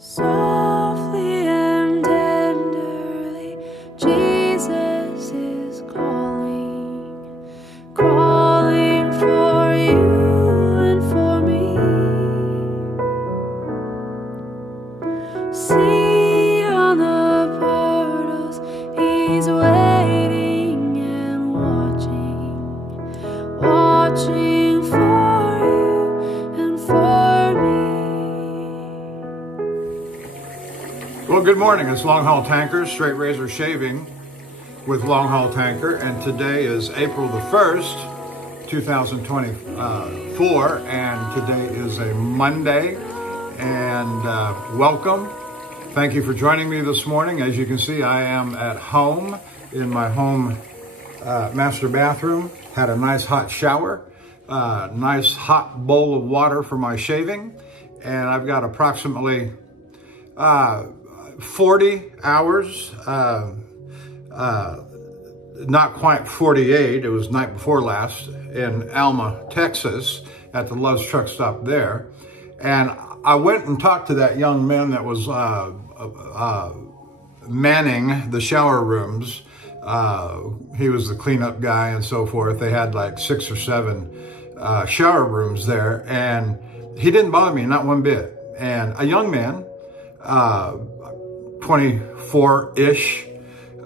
Softly and tenderly, Jesus is calling, calling for you and for me. See on the portals, He's waiting and watching, watching for you and for me. Well, good morning. It's Longhaultanker, straight razor shaving with Longhaultanker, and today is April the 1st, 2024, and today is a Monday, and welcome. Thank you for joining me this morning. As you can see, I am at home in my home master bathroom. Had a nice hot shower, nice hot bowl of water for my shaving, and I've got approximately 40 hours, not quite 48, it was night before last, in Alma, Texas, at the Love's Truck Stop there. And I went and talked to that young man that was manning the shower rooms. He was the cleanup guy and so forth. They had like 6 or 7 shower rooms there, and he didn't bother me, not one bit. And a young man, 24-ish,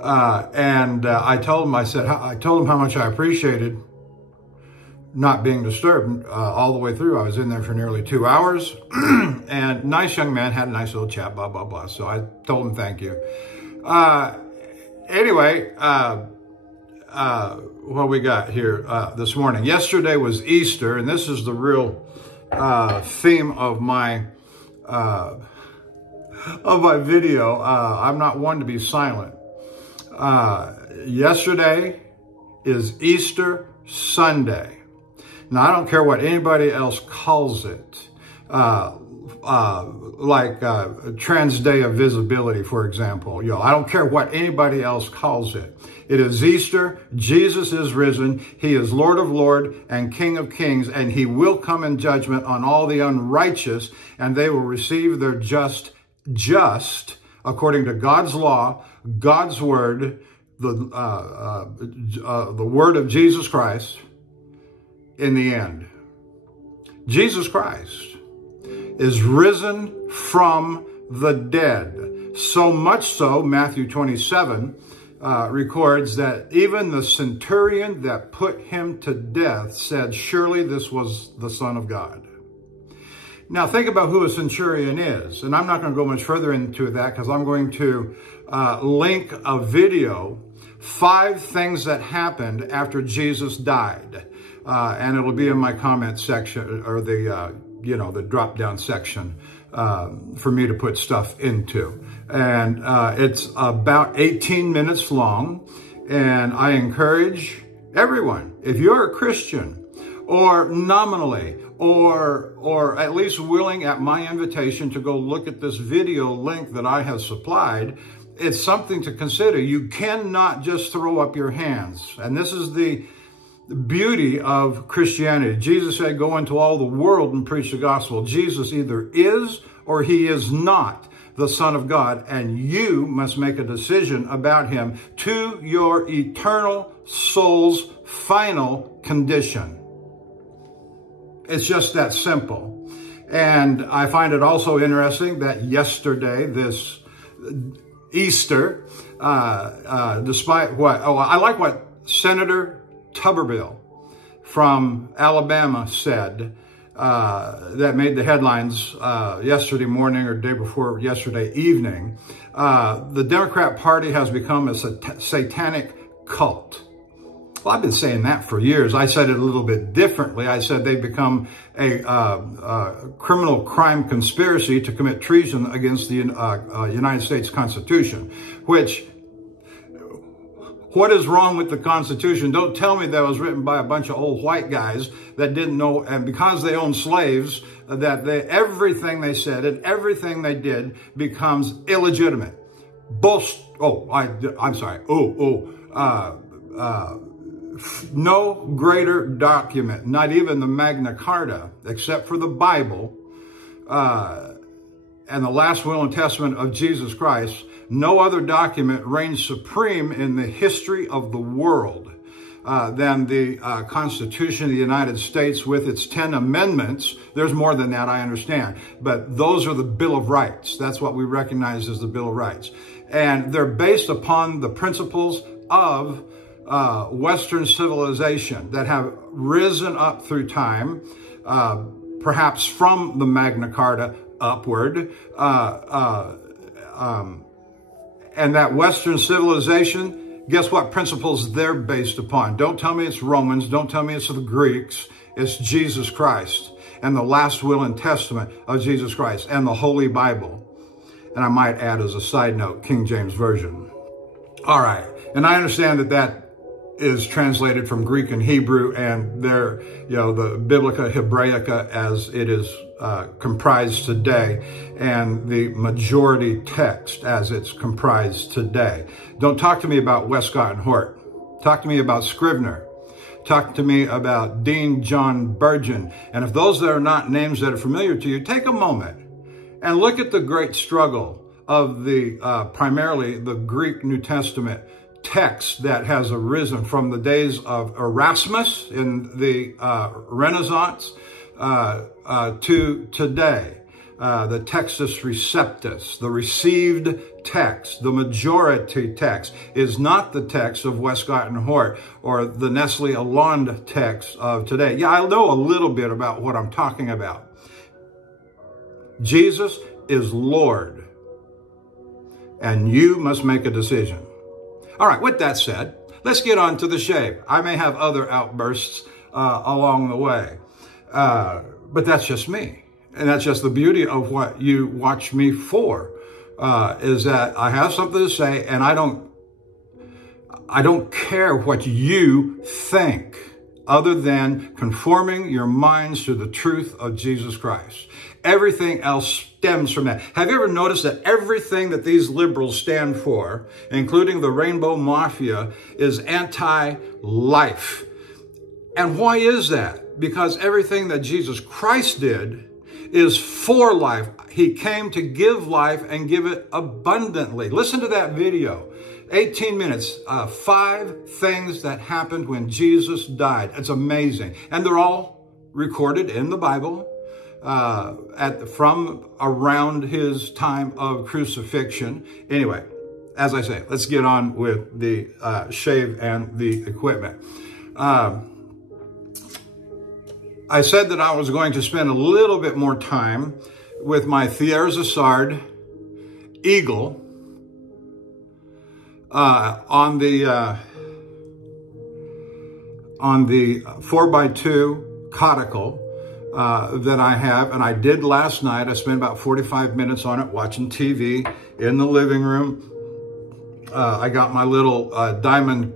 and I told him how much I appreciated not being disturbed all the way through. I was in there for nearly 2 hours, and nice young man, had a nice little chat, blah, blah, blah. So I told him thank you. Anyway, what we got here this morning. Yesterday was Easter, and this is the real theme of my video. I'm not one to be silent. Yesterday is Easter Sunday. Now, I don't care what anybody else calls it, like Trans Day of Visibility, for example. I don't care what anybody else calls it. It is Easter. Jesus is risen. He is Lord of Lords and King of Kings, and He will come in judgment on all the unrighteous, and they will receive their just according to God's law, God's word, the word of Jesus Christ in the end. Jesus Christ is risen from the dead. So much so, Matthew 27 records that even the centurion that put him to death said, surely this was the Son of God. Now, think about who a centurion is. And I'm not going to go much further into that because I'm going to link a video, 5 things that happened after Jesus died. And it'll be in my comment section, or the, the drop-down section for me to put stuff into. And it's about 18 minutes long. And I encourage everyone, if you're a Christian, or nominally, or at least willing at my invitation to go look at this video link that I have supplied, it's something to consider. You cannot just throw up your hands. And this is the beauty of Christianity. Jesus said, go into all the world and preach the gospel. Jesus either is or He is not the Son of God, and you must make a decision about Him to your eternal soul's final condition. It's just that simple. And I find it also interesting that yesterday, this Easter, despite what, I like what Senator Tuberville from Alabama said, that made the headlines yesterday morning or day before yesterday evening. The Democrat Party has become a satanic cult. Well, I've been saying that for years. I said it a little bit differently. I said they've become a criminal crime conspiracy to commit treason against the United States Constitution, which, what is wrong with the Constitution? Don't tell me that was written by a bunch of old white guys that didn't know, and because they owned slaves, that everything they said and everything they did becomes illegitimate. I'm sorry. No greater document, not even the Magna Carta, except for the Bible, and the last will and testament of Jesus Christ, no other document reigns supreme in the history of the world than the Constitution of the United States with its 10 amendments. There's more than that, I understand. But those are the Bill of Rights. That's what we recognize as the Bill of Rights. And they're based upon the principles of Western civilization that have risen up through time, perhaps from the Magna Carta upward. And that Western civilization, guess what principles they're based upon? Don't tell me it's Romans. Don't tell me it's the Greeks. It's Jesus Christ and the last will and testament of Jesus Christ and the Holy Bible. And I might add as a side note, King James Version. All right. And I understand that that is translated from Greek and Hebrew, and they're, the Biblica Hebraica as it is comprised today, and the majority text as it's comprised today. Don't talk to me about Westcott and Hort. Talk to me about Scrivener. Talk to me about Dean John Burgeon. And if those that are not names that are familiar to you, take a moment and look at the great struggle of the primarily the Greek New Testament text that has arisen from the days of Erasmus in the Renaissance to today. The Textus Receptus, the received text, the majority text, is not the text of Westcott and Hort or the Nestle Aland text of today. Yeah, I know a little bit about what I'm talking about. Jesus is Lord, and you must make a decision. All right, with that said, let's get on to the shave. I may have other outbursts along the way, but that's just me. And that's just the beauty of what you watch me for, is that I have something to say, and I don't care what you think, other than conforming your minds to the truth of Jesus Christ. Everything else stems from that. Have you ever noticed that everything that these liberals stand for, including the Rainbow Mafia, is anti-life? And why is that? Because everything that Jesus Christ did is for life. He came to give life and give it abundantly. Listen to that video. 18 minutes, 5 things that happened when Jesus died. It's amazing. And they're all recorded in the Bible from around his time of crucifixion. Anyway, as I say, let's get on with the shave and the equipment. I said that I was going to spend a little bit more time with my Thiers-Assard Eagle on the 4x2 conical that I have, and I did last night. I spent about 45 minutes on it watching TV in the living room. I got my little diamond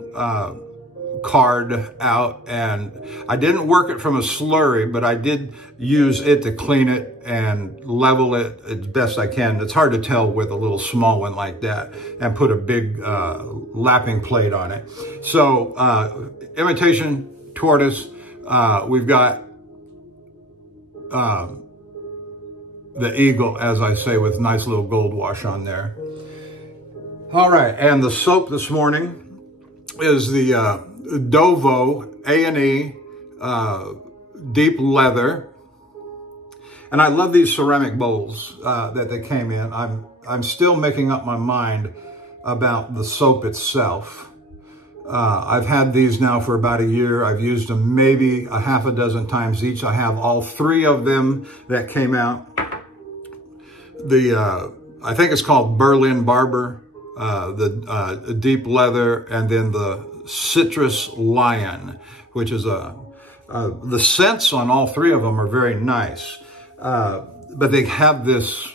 card out, and I didn't work it from a slurry, but I did use it to clean it and level it as best I can. It's hard to tell with a little small one like that, and put a big lapping plate on it. So imitation tortoise, we've got the Eagle, as I say, with nice little gold wash on there. All right, and the soap this morning is the Dovo A&E deep leather. And I love these ceramic bowls that they came in. I'm still making up my mind about the soap itself. I've had these now for about a year. I've used them maybe a half a dozen times each. I have all 3 of them that came out. I think it's called Berlin Barber, the deep leather, and then the Citrus Lion, which is the scents on all 3 of them are very nice. But they have this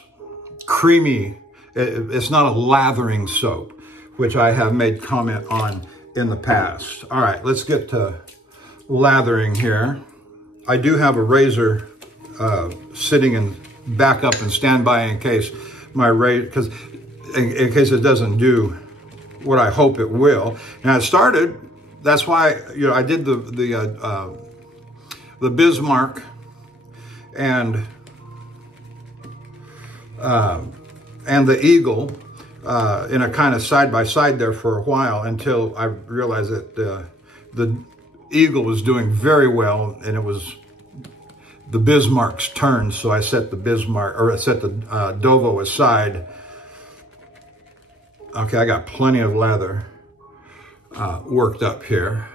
creamy, it's not a lathering soap, which I have made comment on in the past. All right, let's get to lathering here. I do have a razor sitting in backup and standby in case my razor, because in case it doesn't do what I hope it will. Now it started, that's why, I did the Bismarck, and and the eagle in a kind of side-by-side there for a while until I realized that the eagle was doing very well, and it was the Bismarck's turn. So I set the Dovo aside. Okay, I got plenty of leather worked up here.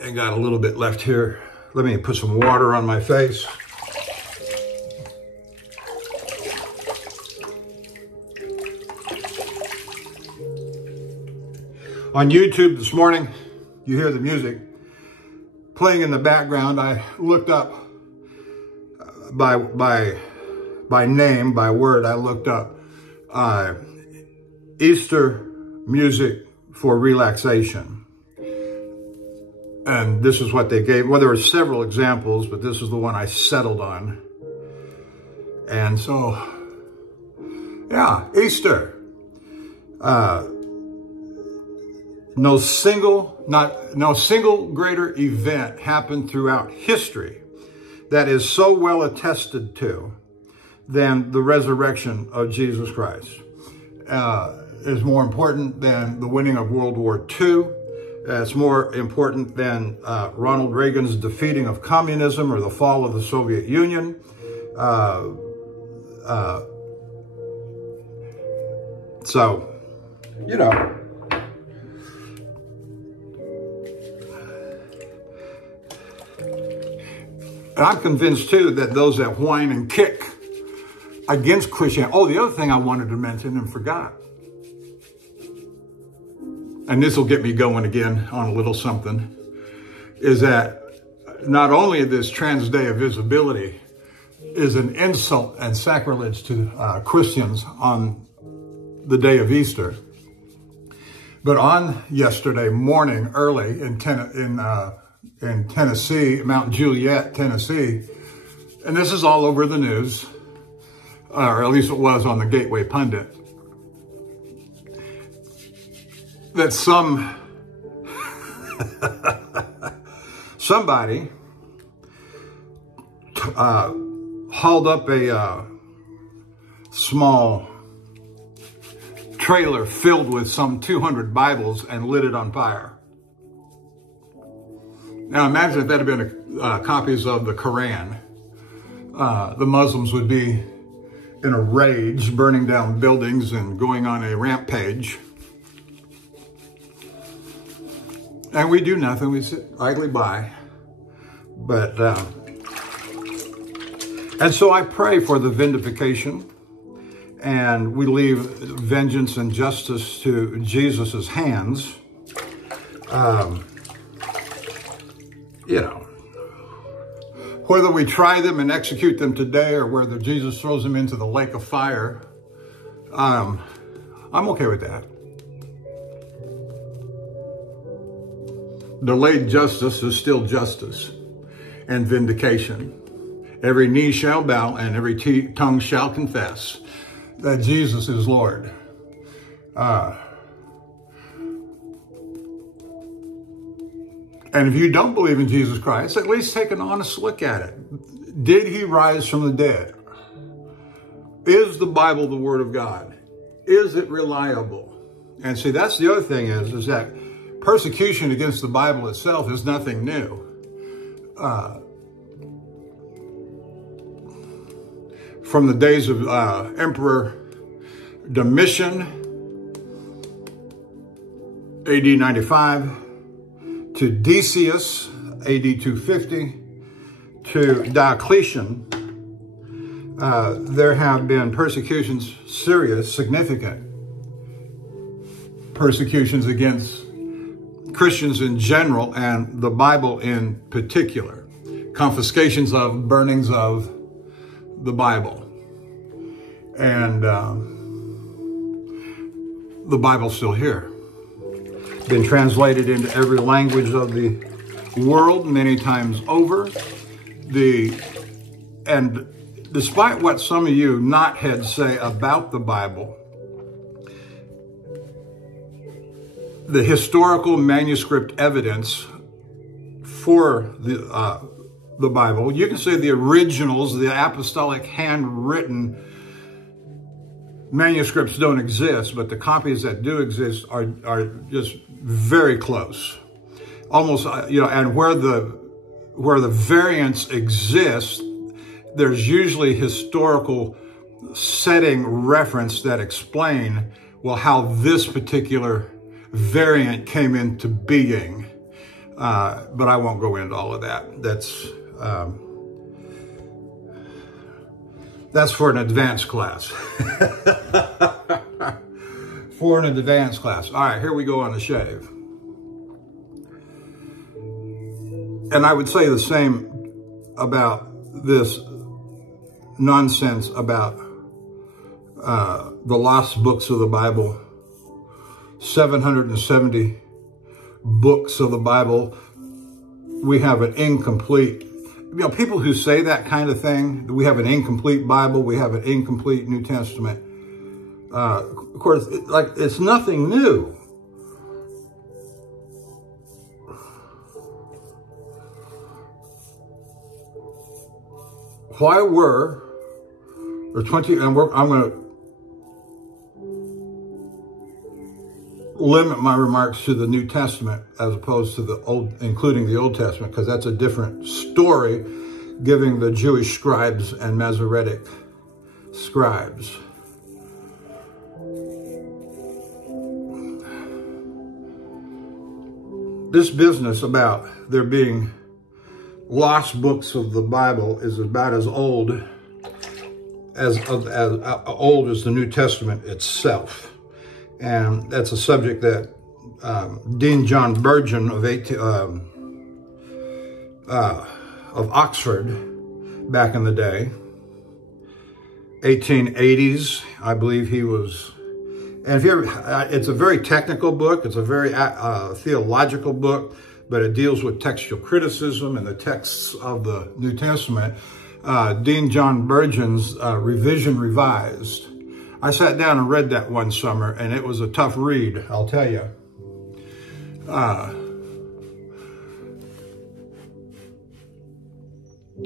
And got a little bit left here. Let me put some water on my face. On YouTube this morning, you hear the music playing in the background. I looked up by name, by word, I looked up Easter music for relaxation. And this is what they gave. Well, there were several examples, but this is the one I settled on. And so, yeah, Easter. No single greater event happened throughout history that is so well attested to than the resurrection of Jesus Christ. Is more important than the winning of World War II. It's more important than Ronald Reagan's defeating of communism or the fall of the Soviet Union. So, you know. And I'm convinced, too, that those that whine and kick against Christianity. Oh, the other thing I wanted to mention and forgot. And this will get me going again on a little something, is that not only this Trans Day of Visibility is an insult and sacrilege to Christians on the day of Easter, but on yesterday morning, early in Tennessee, Mount Juliet, Tennessee, and this is all over the news, or at least it was on the Gateway Pundit, that somebody hauled up a small trailer filled with some 200 Bibles and lit it on fire. Now imagine if that had been copies of the Quran. The Muslims would be in a rage, burning down buildings and going on a rampage. And we do nothing, we sit idly by. But, and so I pray for the vindication, and we leave vengeance and justice to Jesus's hands. You know, whether we try them and execute them today or whether Jesus throws them into the lake of fire, I'm okay with that. Delayed justice is still justice and vindication. Every knee shall bow and every tongue shall confess that Jesus is Lord. And if you don't believe in Jesus Christ, at least take an honest look at it. Did he rise from the dead? Is the Bible the Word of God? Is it reliable? And see, that's the other thing is that persecution against the Bible itself is nothing new. From the days of Emperor Domitian, AD 95, to Decius, AD 250, to Diocletian, there have been persecutions, serious, significant persecutions against Christians in general and the Bible in particular. Confiscations of, burnings of the Bible. And the Bible's still here. Been translated into every language of the world many times over. And despite what some of you knotheads say about the Bible, the historical manuscript evidence for the Bible. You can say the originals, the apostolic handwritten manuscripts don't exist, but the copies that do exist are just very close. Almost, and where the variants exist, there's usually historical setting reference that explain, well, how this particular variant came into being. But I won't go into all of that. That's for an advanced class. For an advanced class. All right, here we go on the shave. And I would say the same about this nonsense about the lost books of the Bible. 770 books of the Bible. We have an incomplete, people who say that kind of thing, we have an incomplete Bible, we have an incomplete New Testament. Of course, it's nothing new. Why were there 20, and I'm going to limit my remarks to the New Testament as opposed to the Old, including the Old Testament, because that's a different story, giving the Jewish scribes and Masoretic scribes. This business about there being lost books of the Bible is about as old as the New Testament itself. And that's a subject that Dean John Burgon of Oxford back in the day, 1880s, I believe he was. And if you ever, it's a very technical book. It's a very theological book, but it deals with textual criticism and the texts of the New Testament. Dean John Burgon's Revision Revised. I sat down and read that one summer, and it was a tough read, I'll tell you.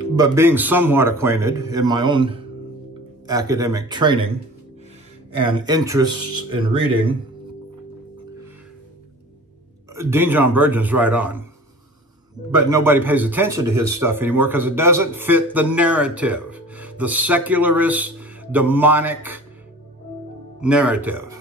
But being somewhat acquainted in my own academic training and interests in reading, Dean John Burgon's right on. But nobody pays attention to his stuff anymore because it doesn't fit the narrative, the secularist, demonic narrative.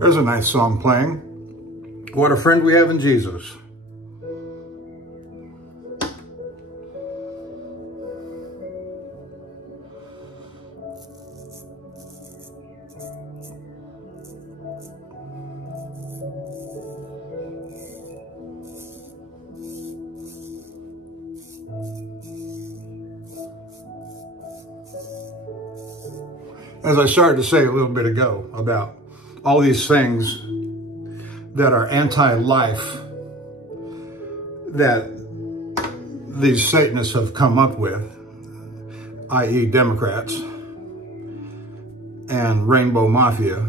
There's a nice song playing. What a friend we have in Jesus. As I started to say a little bit ago about all these things that are anti-life that these Satanists have come up with, i.e. Democrats and Rainbow Mafia,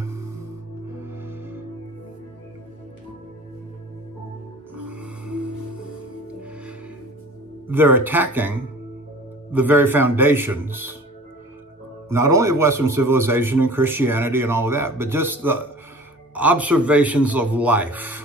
they're attacking the very foundations, not only of Western civilization and Christianity and all of that, but just the observations of life.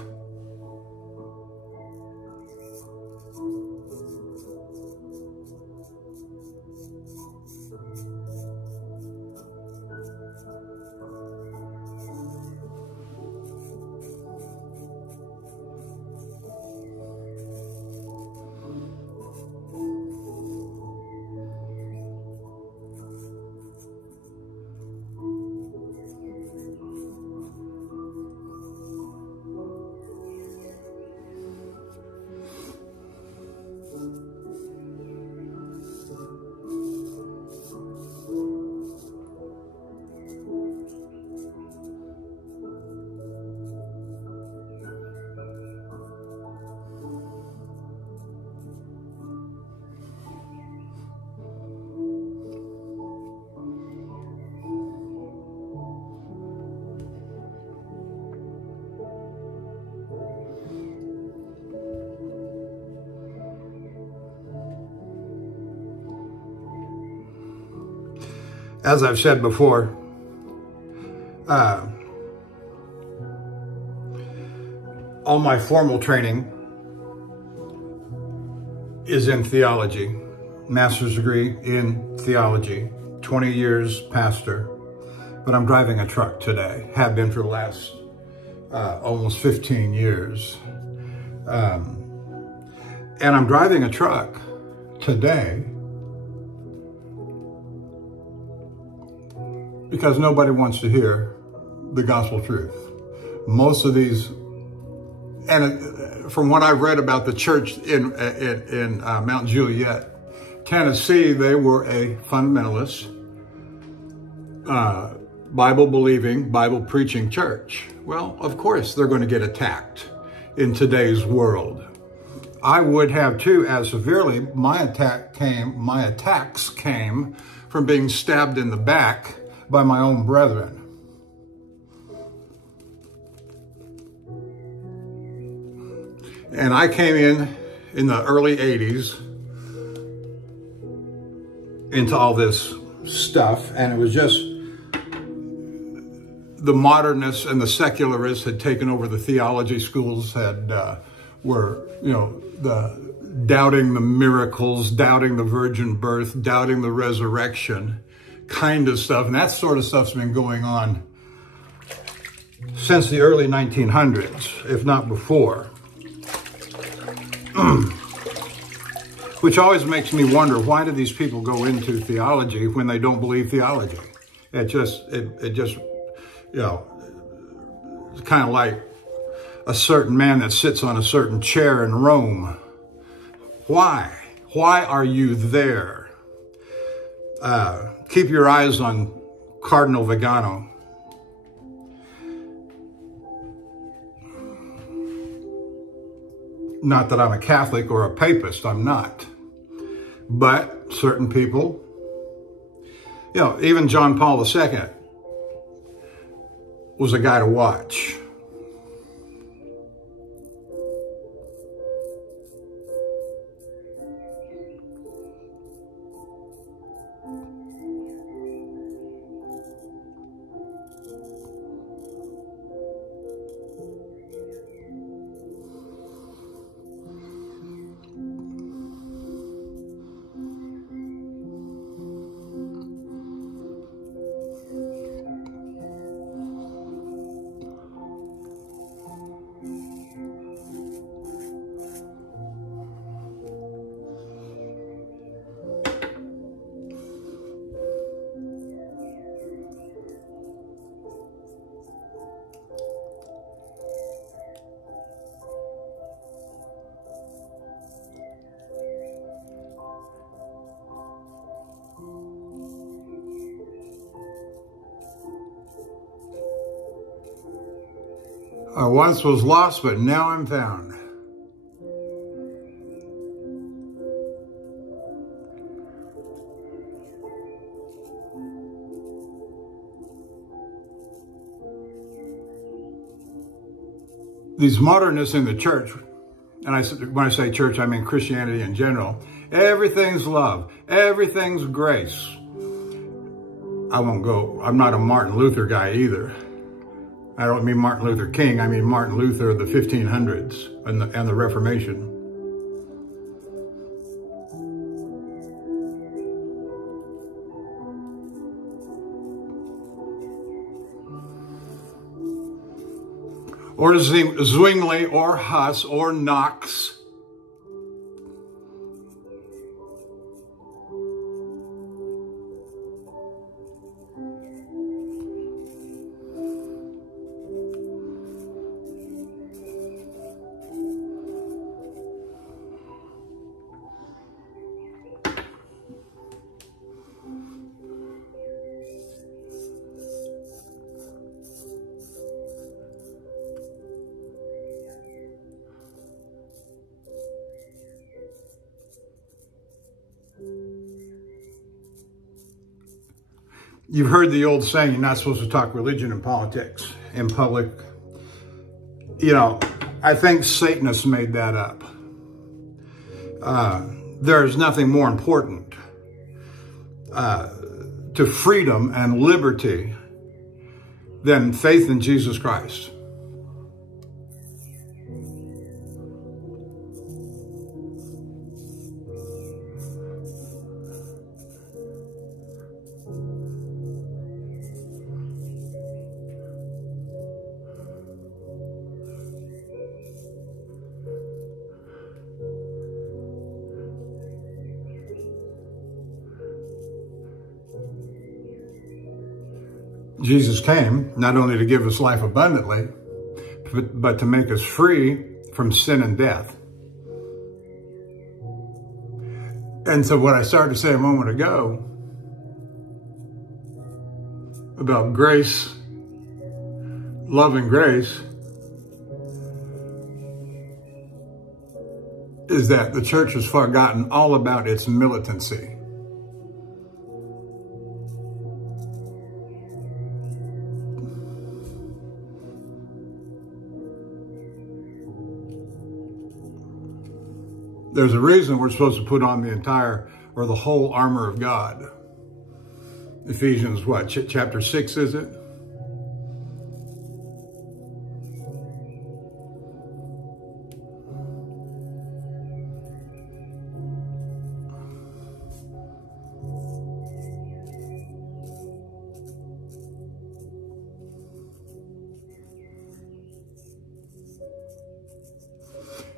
As I've said before, all my formal training is in theology, master's degree in theology, 20 years pastor, but I'm driving a truck today, have been for the last almost 15 years. And I'm driving a truck today because nobody wants to hear the gospel truth. Most of these, and from what I've read about the church in Mount Juliet, Tennessee, they were a fundamentalist, Bible-believing, Bible-preaching church. Well, of course, they're going to get attacked in today's world. I would have too, as severely. My attacks came from being stabbed in the back by my own brethren. And I came in the early 80s into all this stuff, and it was just the modernists and the secularists had taken over the theology schools, were, the doubting the miracles, doubting the virgin birth, doubting the resurrection kind of stuff. And that sort of stuff's been going on since the early 1900s, if not before. Which always makes me wonder, why do these people go into theology when they don't believe theology? It just, it's kind of like a certain man that sits on a certain chair in Rome. Why? Why are you there? Keep your eyes on Cardinal Vigano. Not that I'm a Catholic or a papist, I'm not. But certain people, even John Paul II was a guy to watch. I once was lost, but now I'm found. These modernists in the church, and when I say church, I mean Christianity in general, everything's love, everything's grace. I'm not a Martin Luther guy either. I don't mean Martin Luther King, I mean Martin Luther of the 1500s and the Reformation. Or Zwingli or Huss or Knox. You've heard the old saying, you're not supposed to talk religion and politics in public. I think Satanists made that up. There is nothing more important to freedom and liberty than faith in Jesus Christ. Jesus came not only to give us life abundantly, but to make us free from sin and death. And so what I started to say a moment ago about grace, love and grace, is that the church has forgotten all about its militancy. There's a reason we're supposed to put on the entire or the whole armor of God. Ephesians what, chapter 6 is it?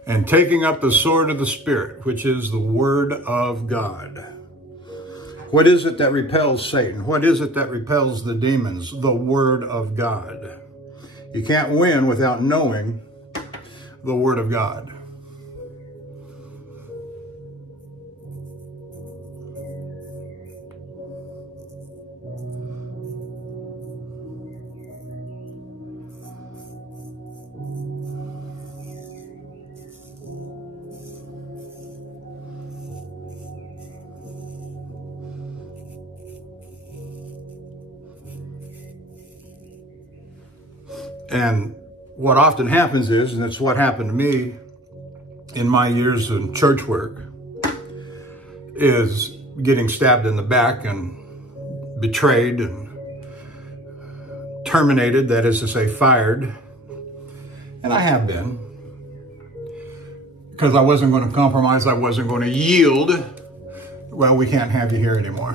And taking up the sword of the Spirit, which is the word of God. What is it that repels Satan? What is it that repels the demons? The word of God. You can't win without knowing the word of God. And what often happens is, and it's what happened to me in my years in church work, is getting stabbed in the back and betrayed and terminated, that is to say, fired. And I have been, because I wasn't going to compromise, I wasn't going to yield. Well, we can't have you here anymore.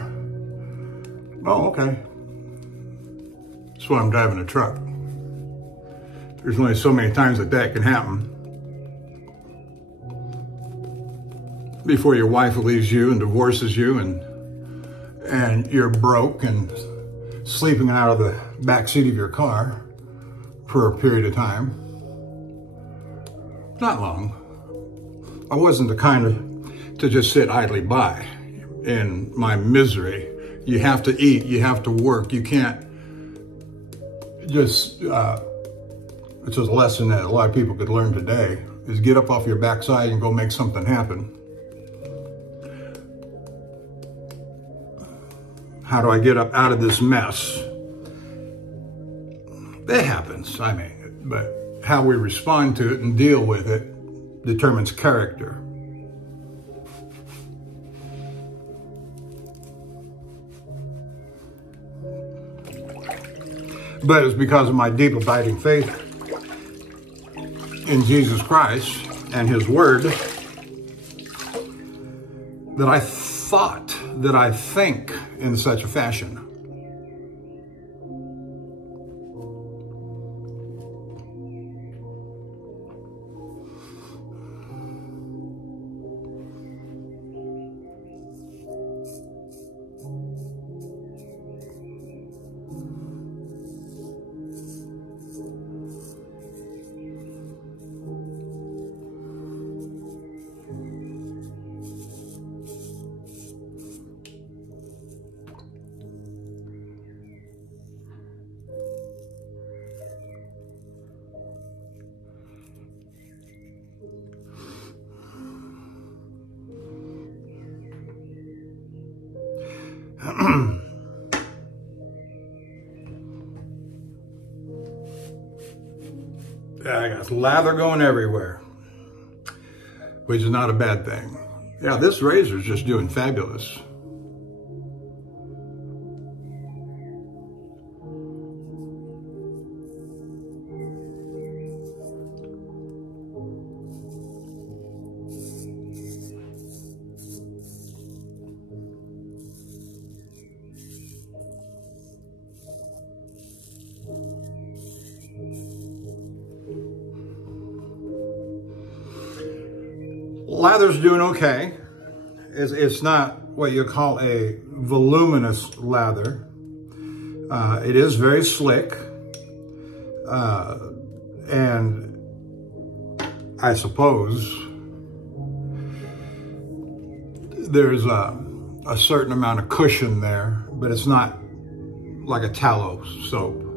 Oh, okay. That's why I'm driving a truck. There's only so many times that can happen before your wife leaves you and divorces you and you're broke and sleeping out of the back seat of your car for a period of time. Not long. I wasn't the kind to just sit idly by in my misery. You have to eat, you have to work. You can't just, which is a lesson that a lot of people could learn today, is get up off your backside and go make something happen. How do I get up out of this mess? It happens, I mean, but how we respond to it and deal with it determines character. But it's because of my deep abiding faith in Jesus Christ and his word that I thought, that I think in such a fashion. I got lather going everywhere, which is not a bad thing. Yeah, this razor is just doing fabulous. Lather's doing okay. It's not what you call a voluminous lather. It is very slick. And I suppose there's a certain amount of cushion there, but it's not like a tallow soap.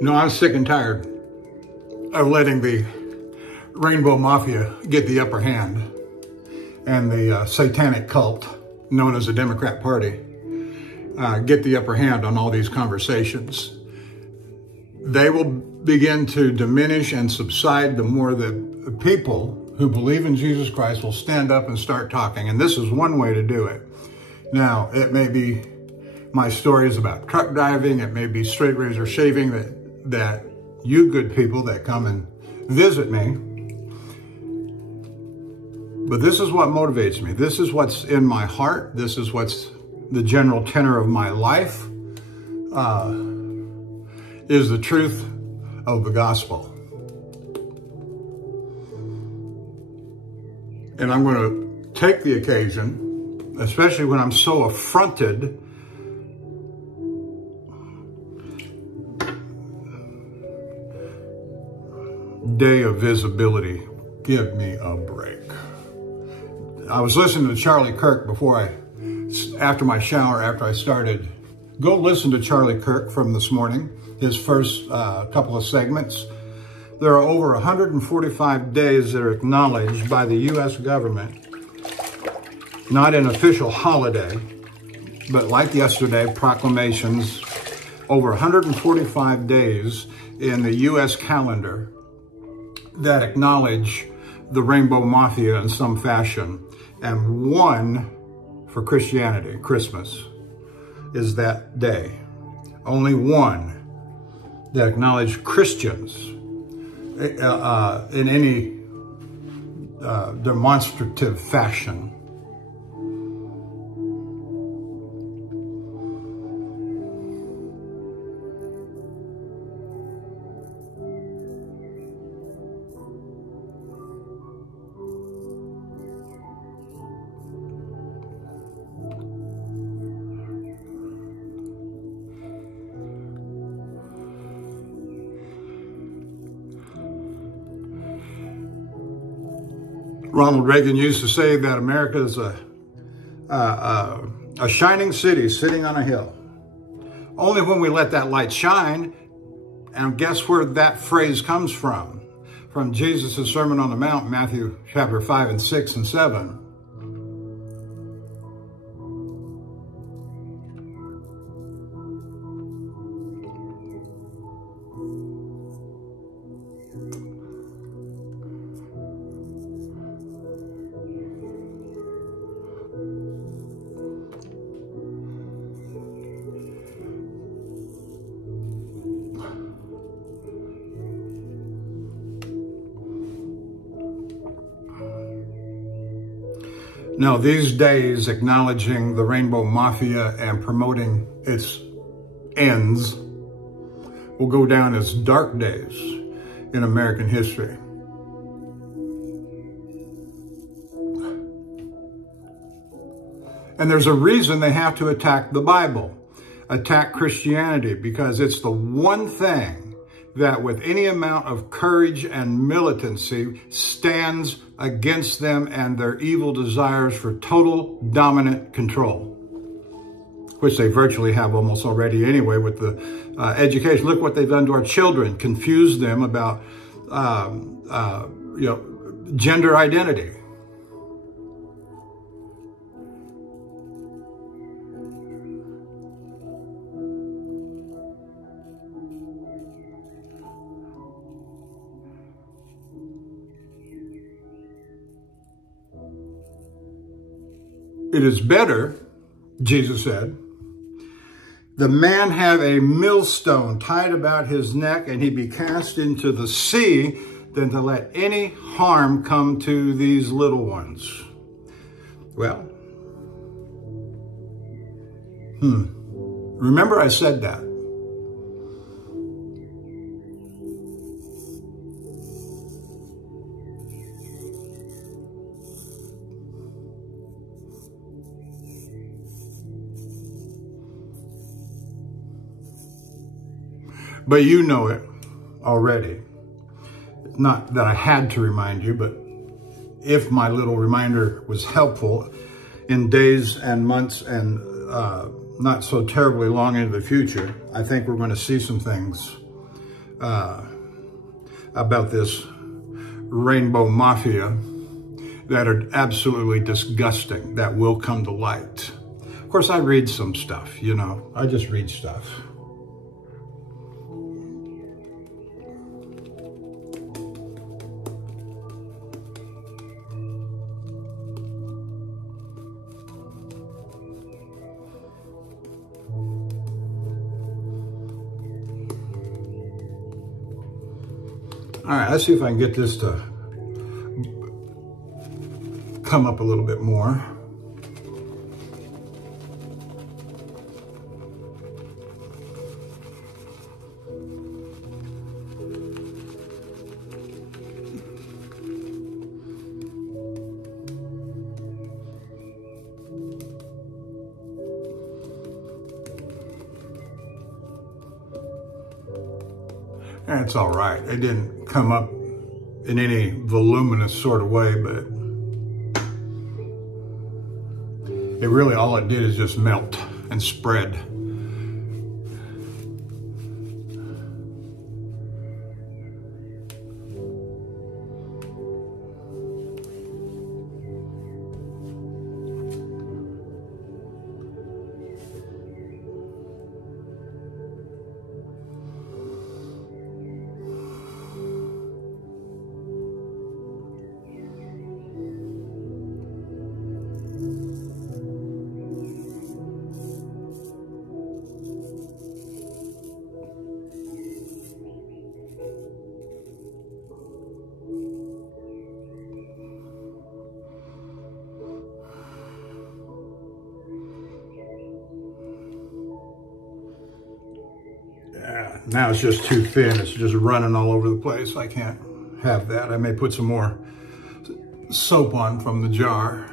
No, I'm sick and tired of letting the Rainbow Mafia get the upper hand and the satanic cult known as the Democrat Party get the upper hand on all these conversations. They will begin to diminish and subside the more that people who believe in Jesus Christ will stand up and start talking. And this is one way to do it. Now, it may be my stories about truck driving. It may be straight razor shaving that you good people that come and visit me. But this is what motivates me. This is what's in my heart. This is what's the general tenor of my life, is the truth of the gospel. And I'm going to take the occasion, especially when I'm so affronted, day of visibility. Give me a break. I was listening to Charlie Kirk after my shower, after I started. Go listen to Charlie Kirk from this morning, his first couple of segments. There are over 145 days that are acknowledged by the U.S. government, not an official holiday, but like yesterday, proclamations, over 145 days in the U.S. calendar that acknowledge the Rainbow Mafia in some fashion. And one for Christianity, Christmas, is that day. Only one that acknowledge Christians in any demonstrative fashion. Ronald Reagan used to say that America is a shining city sitting on a hill. Only when we let that light shine, and guess where that phrase comes from? From Jesus' Sermon on the Mount, Matthew chapter 5 and 6 and 7. Now, these days, acknowledging the Rainbow Mafia and promoting its ends will go down as dark days in American history. And there's a reason they have to attack the Bible. attack Christianity, because it's the one thing that with any amount of courage and militancy stands against them and their evil desires for total dominant control, which they virtually have almost already anyway with the education. Look what they've done to our children, confuse them about gender identity. It is better, Jesus said, the man have a millstone tied about his neck and he be cast into the sea than to let any harm come to these little ones. Well, remember I said that. But you know it already. Not that I had to remind you, but if my little reminder was helpful in days and months and not so terribly long into the future, I think we're going to see some things about this rainbow mafia that are absolutely disgusting, that will come to light. Of course, I read some stuff, you know. I just read stuff. All right, let's see if I can get this to come up a little bit more. That's all right. It didn't come up in any voluminous sort of way, but it really, all it did is just melt and spread. Now it's just too thin. It's just running all over the place. I can't have that. I may put some more soap on from the jar.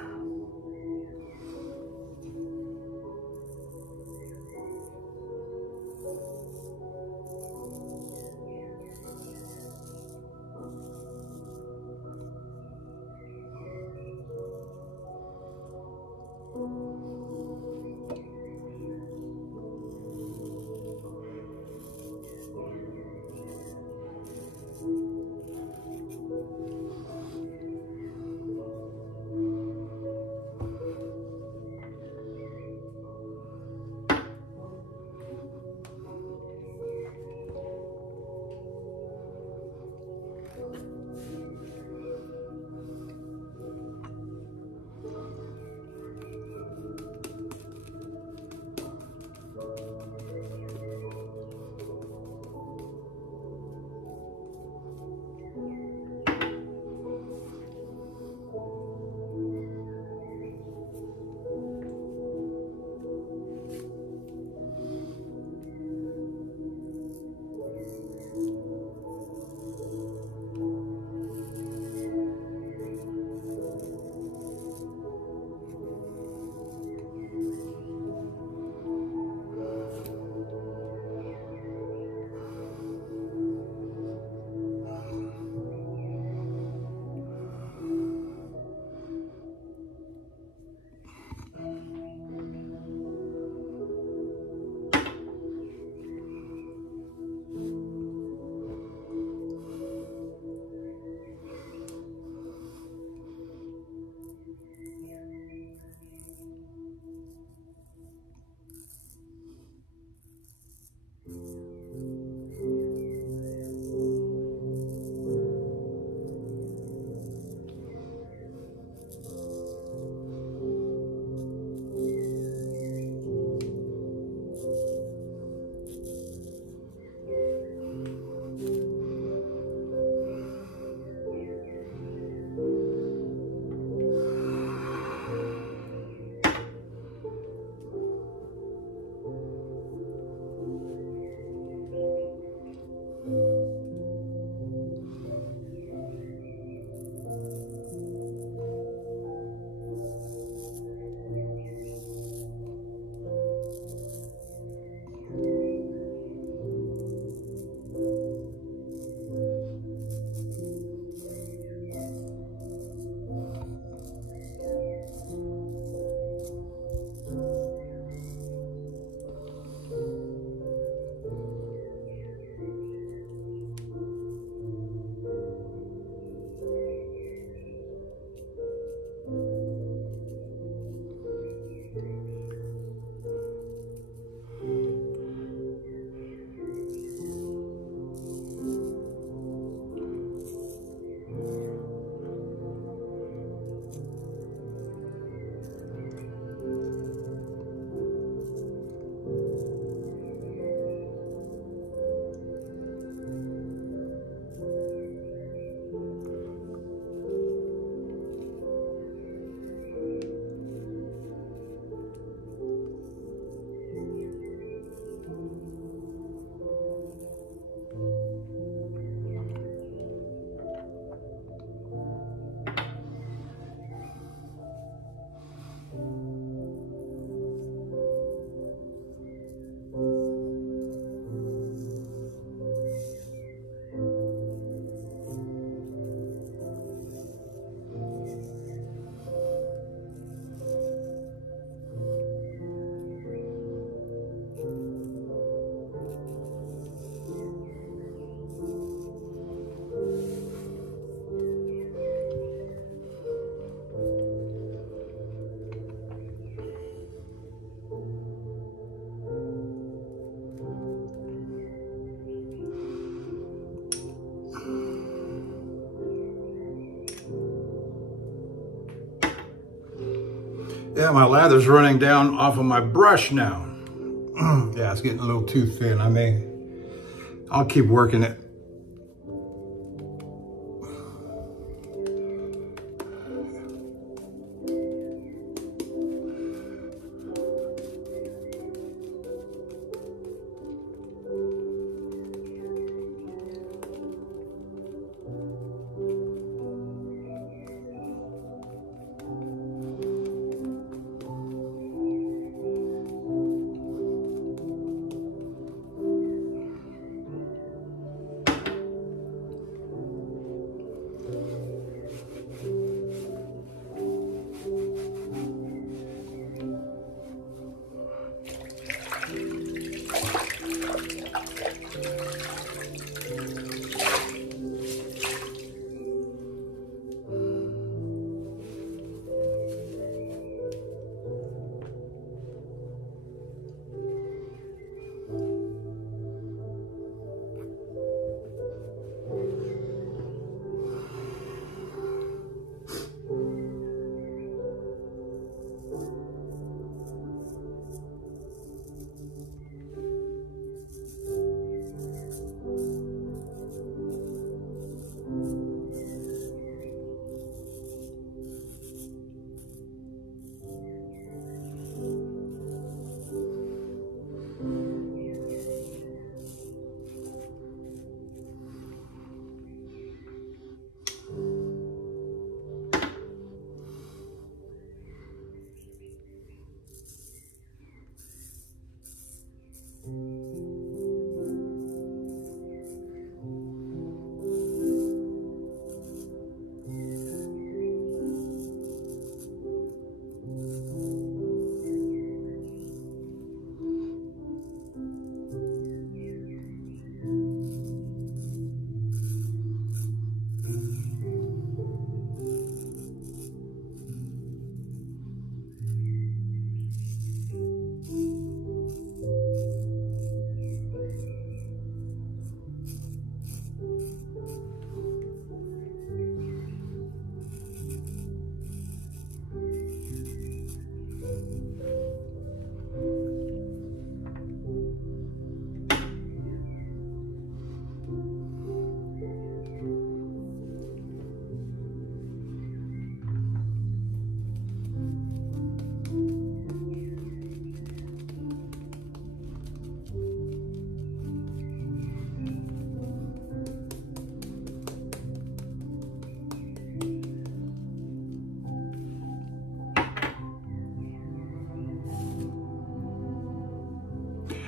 Yeah, my lather's running down off of my brush now. Yeah, it's getting a little too thin. I'll keep working it.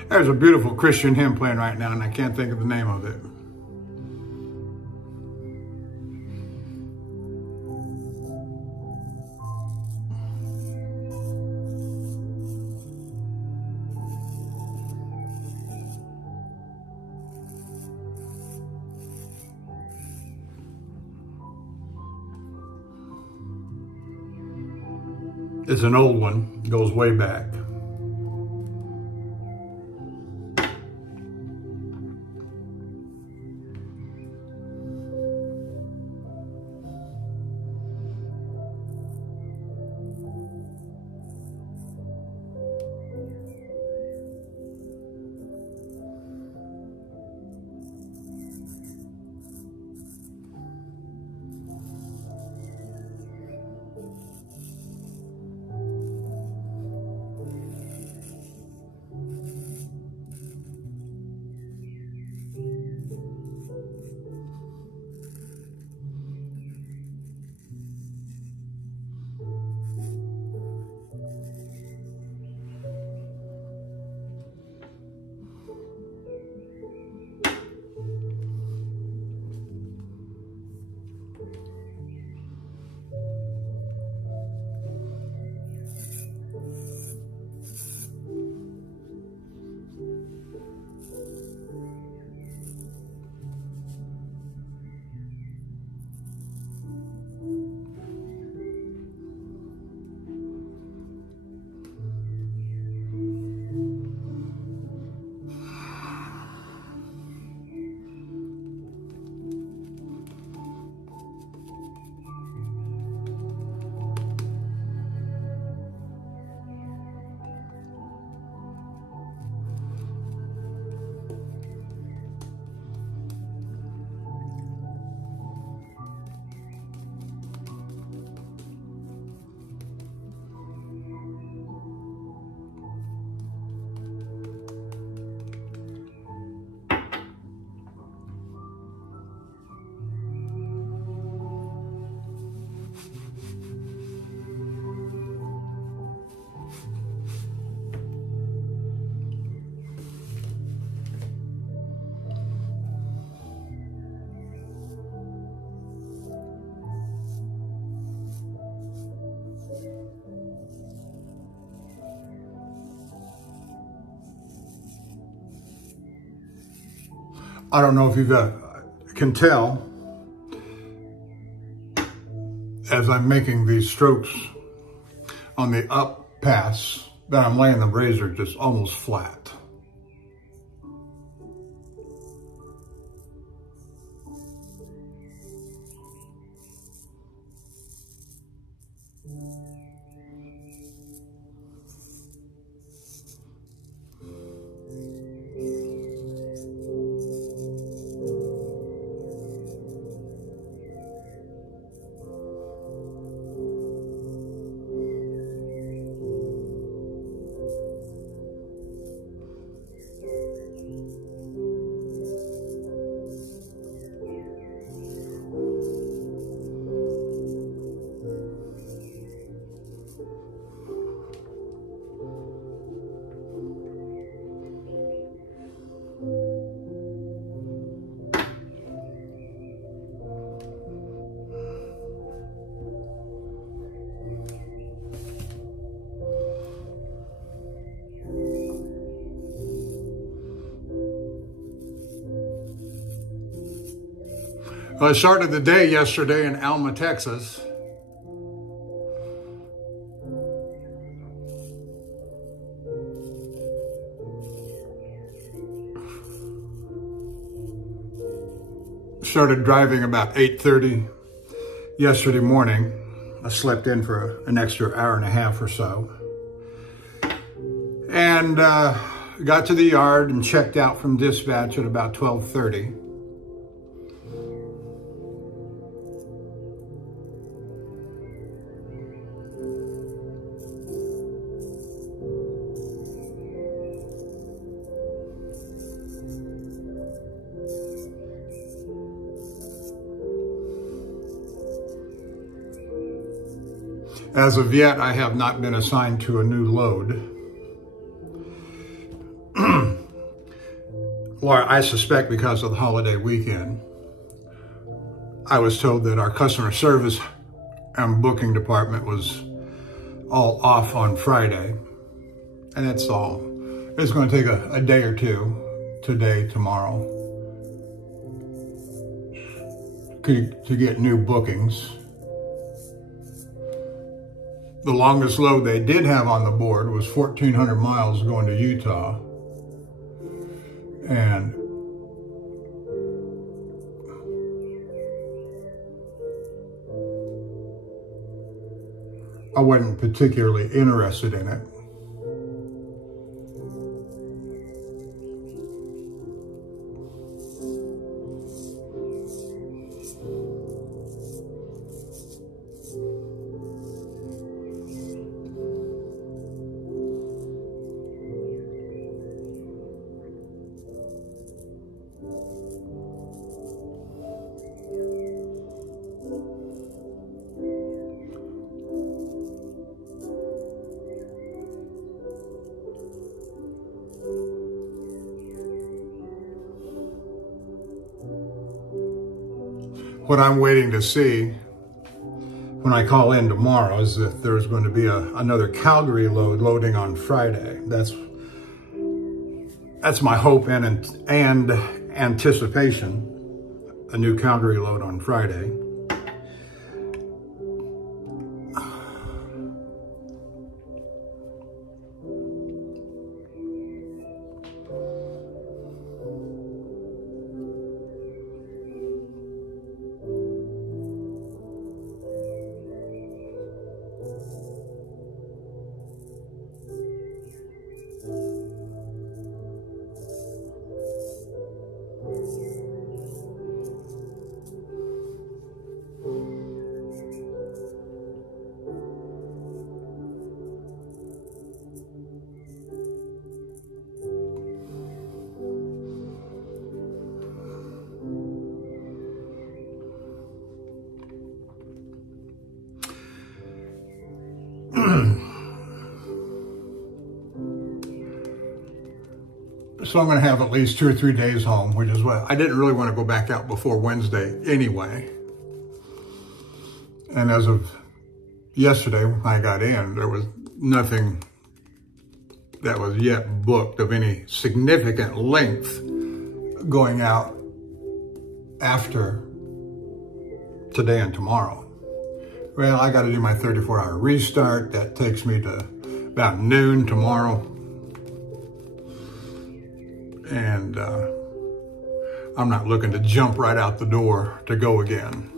There's a beautiful Christian hymn playing right now, and I can't think of the name of it. It's an old one, goes way back. I don't know if you can tell as I'm making these strokes on the up pass that I'm laying the razor just almost flat. I started the day yesterday in Alma, Texas. Started driving about 8:30 yesterday morning. I slept in for an extra hour and a half or so. And got to the yard and checked out from dispatch at about 12:30. As of yet, I have not been assigned to a new load. Well, I suspect because of the holiday weekend. I was told that our customer service and booking department was all off on Friday. And that's all. It's going to take a day or two, today, tomorrow, to get new bookings. The longest load they did have on the board was 1,400 miles going to Utah. And I wasn't particularly interested in it. What I'm waiting to see when I call in tomorrow is if there's going to be another Calgary load loading on Friday. That's my hope and anticipation, a new Calgary load on Friday. So I'm going to have at least 2 or 3 days home, which is what I didn't really want to go back out before Wednesday anyway. And as of yesterday, when I got in, there was nothing that was yet booked of any significant length going out after today and tomorrow. Well, I got to do my 34-hour restart. That takes me to about noon tomorrow. And I'm not looking to jump right out the door to go again.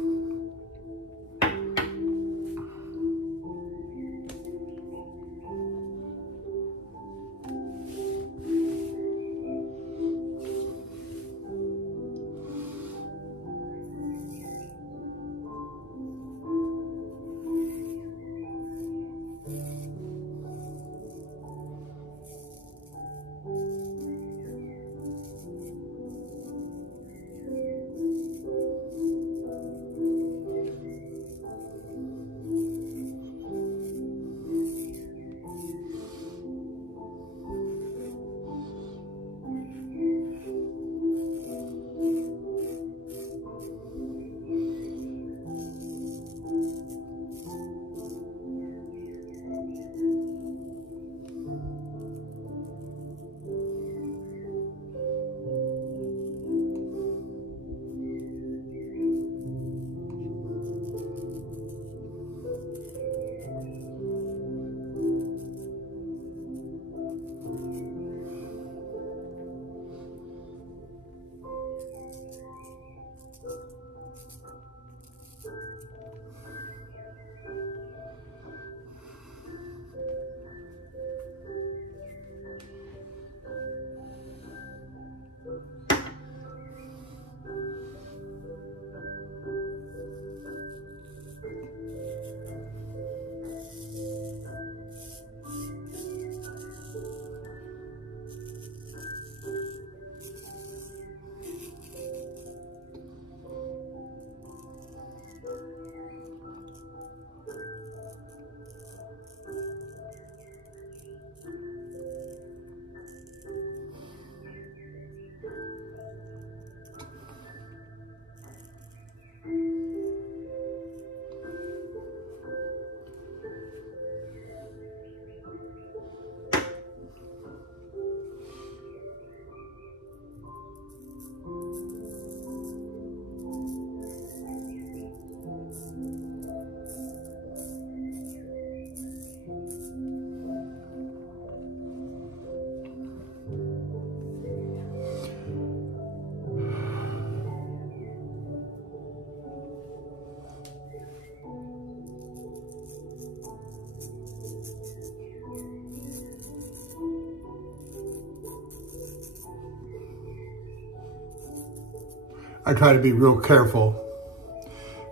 I try to be real careful.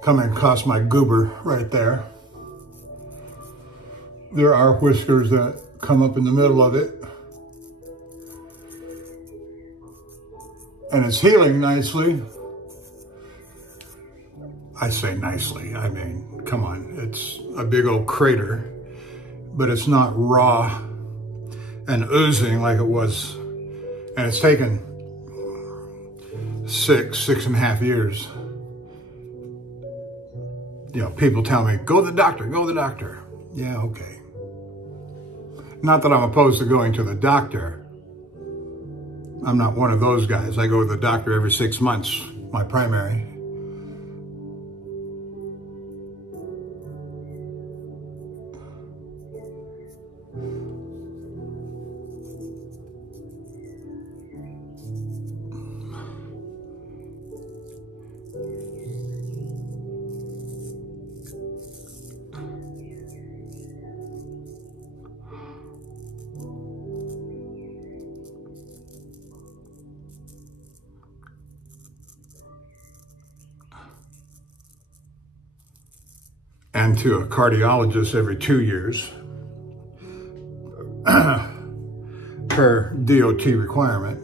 Coming across my goober right there. There are whiskers that come up in the middle of it. And it's healing nicely. I say nicely, I mean, come on, it's a big old crater, but it's not raw and oozing like it was. And it's taken 6.5 years. You know, people tell me, go to the doctor, go to the doctor. Yeah, okay. Not that I'm opposed to going to the doctor. I'm not one of those guys. I go to the doctor every 6 months, my primary. And to a cardiologist every 2 years per DOT requirement.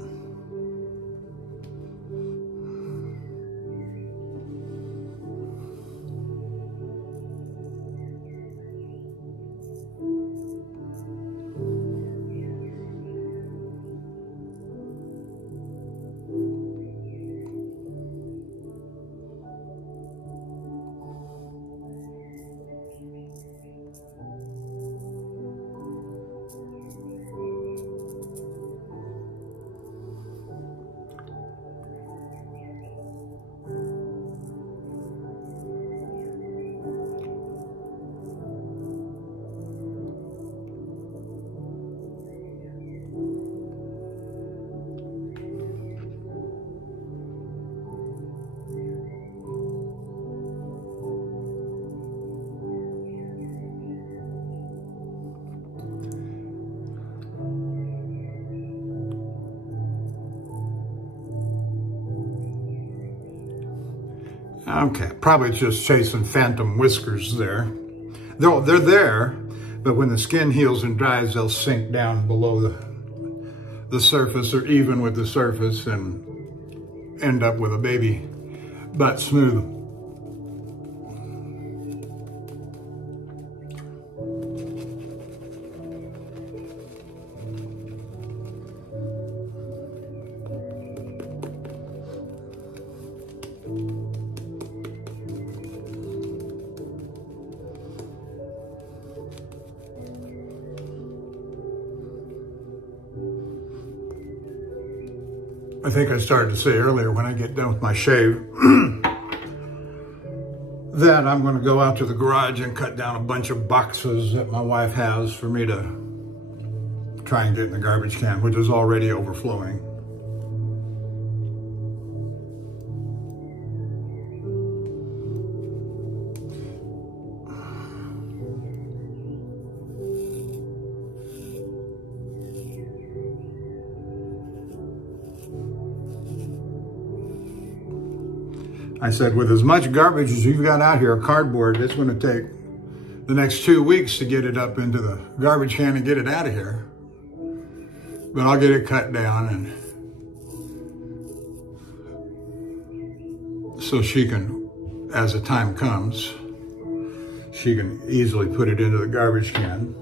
Okay, probably just chasing phantom whiskers there. They're there, but when the skin heals and dries, they'll sink down below the surface or even with the surface and end up with a baby butt smooth. I think I started to say earlier when I get done with my shave that I'm going to go out to the garage and cut down a bunch of boxes that my wife has for me to try and get in the garbage can, which is already overflowing. I said, with as much garbage as you've got out here, cardboard, it's going to take the next 2 weeks to get it up into the garbage can and get it out of here. But I'll get it cut down, and so she can, as the time comes, she can easily put it into the garbage can.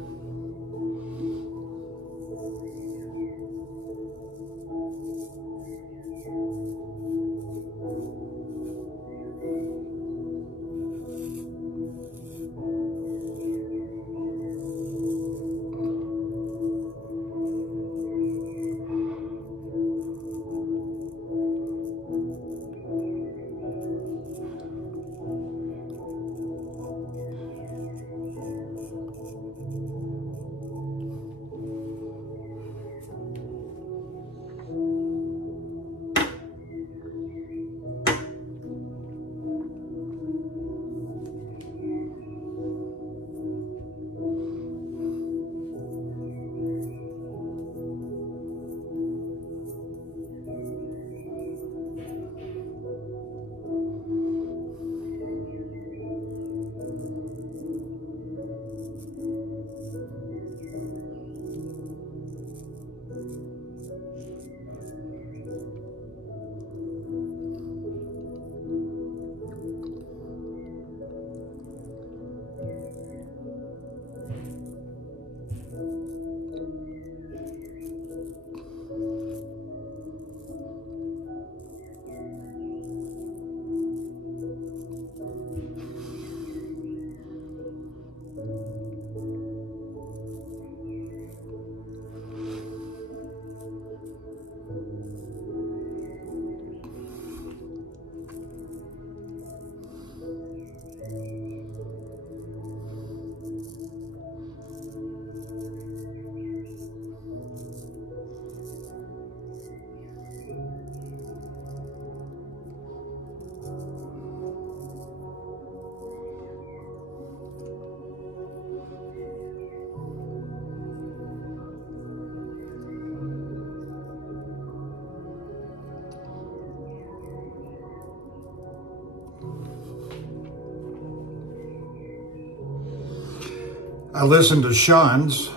I listened to Sean's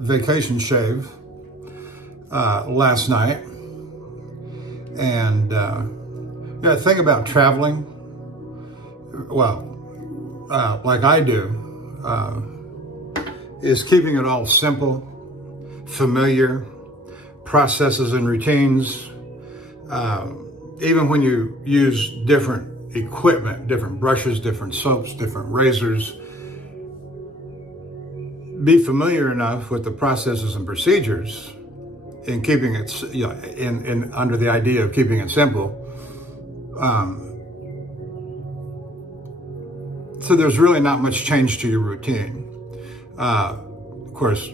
vacation shave last night, and yeah, the thing about traveling, well, like I do, is keeping it all simple, familiar, processes and routines. Even when you use different equipment, different brushes, different soaps, different razors, be familiar enough with the processes and procedures in keeping it, you know, in under the idea of keeping it simple. So there's really not much change to your routine. Of course,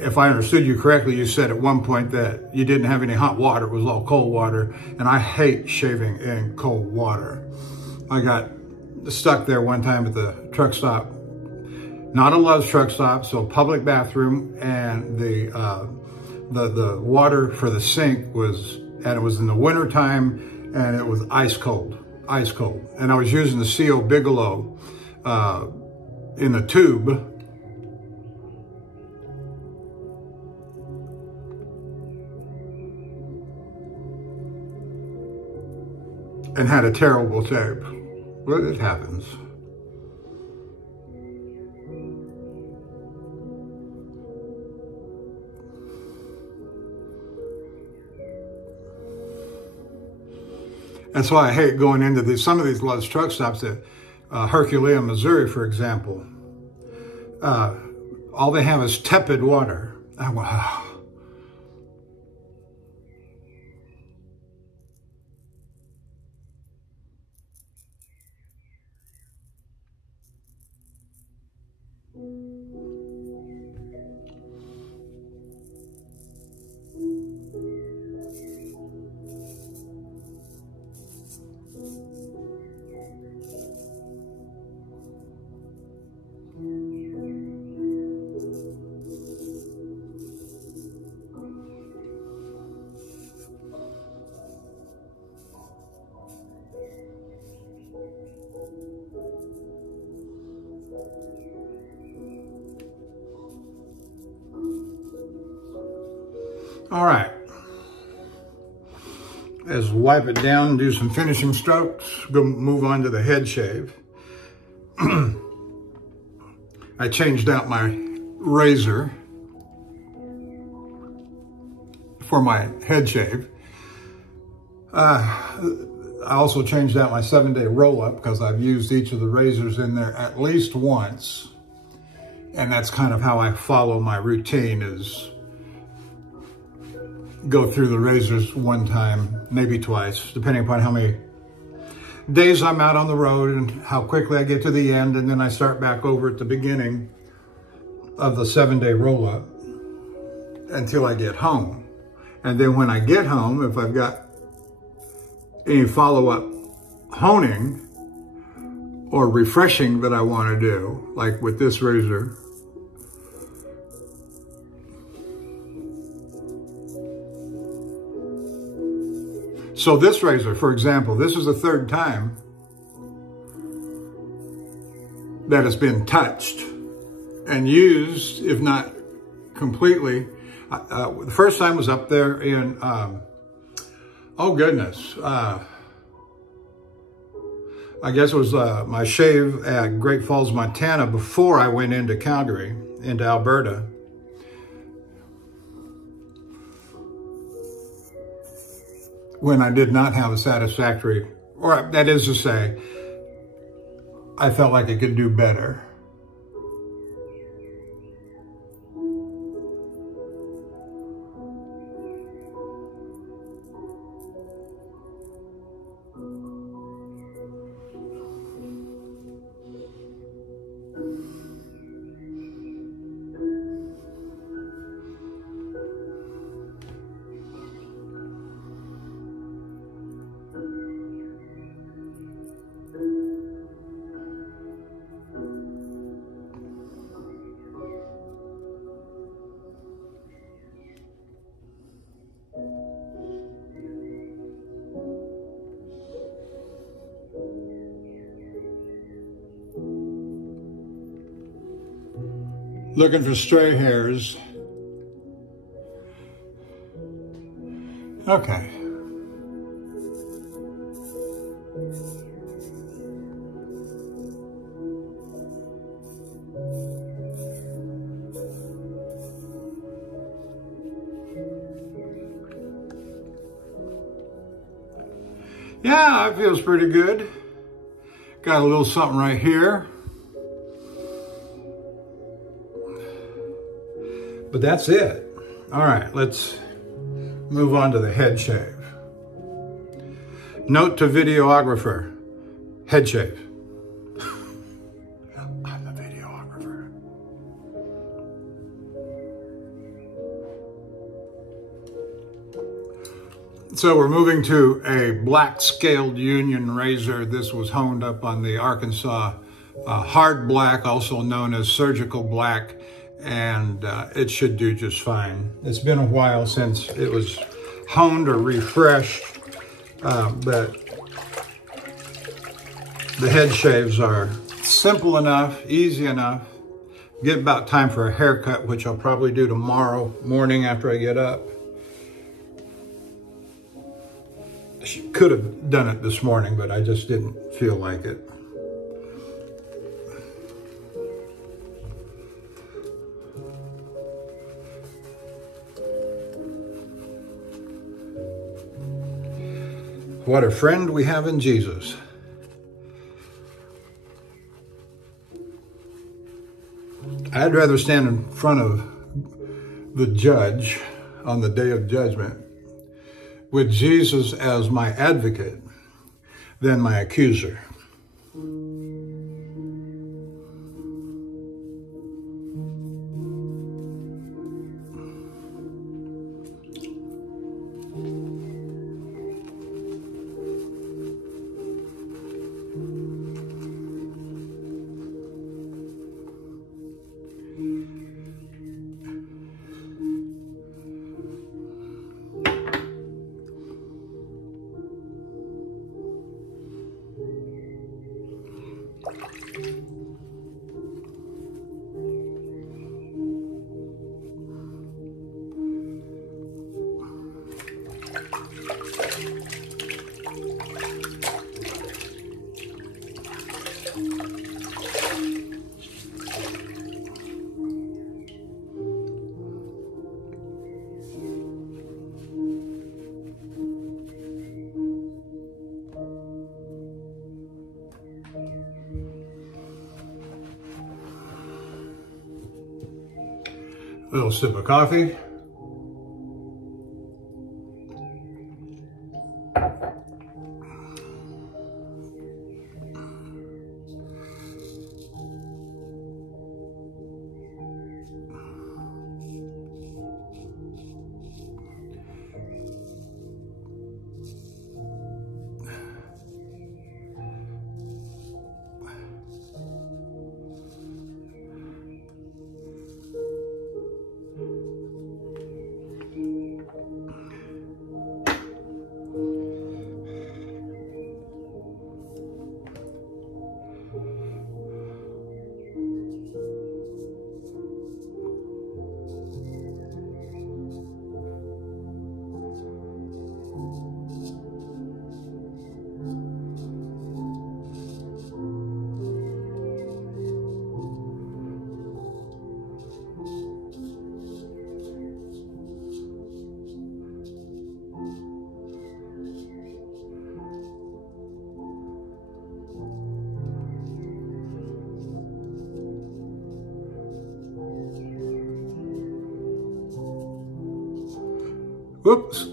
if I understood you correctly, you said at one point that you didn't have any hot water, it was all cold water, and I hate shaving in cold water. I got stuck there one time at the truck stop, not a Love's truck stop, so a public bathroom, and the water for the sink was, and it was in the winter time, and it was ice cold. ice cold. And I was using the C.O. Bigelow in the tube. And had a terrible tape. Well, it happens. That's why I hate going into some of these large truck stops at Herculean, Missouri, for example. All they have is tepid water. Wow. All right, let's wipe it down, do some finishing strokes, go move on to the head shave. I changed out my razor for my head shave. I also changed out my 7-day roll-up because I've used each of the razors in there at least once. And that's kind of how I follow my routine, is go through the razors one time, maybe twice, depending upon how many days I'm out on the road and how quickly I get to the end. And then I start back over at the beginning of the 7-day roll-up until I get home. And then when I get home, if I've got any follow-up honing or refreshing that I want to do, like with this razor, so this razor, for example, this is the 3rd time that it's been touched and used, if not completely. The first time was up there in, oh goodness, I guess it was my shave at Great Falls, Montana, before I went into Calgary, into Alberta. When I did not have a satisfactory, or that is to say, I felt like it could do better. Looking for stray hairs. Okay. Yeah, that feels pretty good. Got a little something right here. But that's it. All right, let's move on to the head shave. Note to videographer, head shave. I'm the videographer. So we're moving to a black scaled union razor. This was honed up on the Arkansas hard black, also known as surgical black. And it should do just fine. It's been a while since it was honed or refreshed, but The head shaves are simple enough, easy enough. Get about time for a haircut, which I'll probably do tomorrow morning after I get up. I could have done it this morning, but I just didn't feel like it. What a friend we have in Jesus. I'd rather stand in front of the judge on the day of judgment with Jesus as my advocate than my accuser. A little sip of coffee. Oops,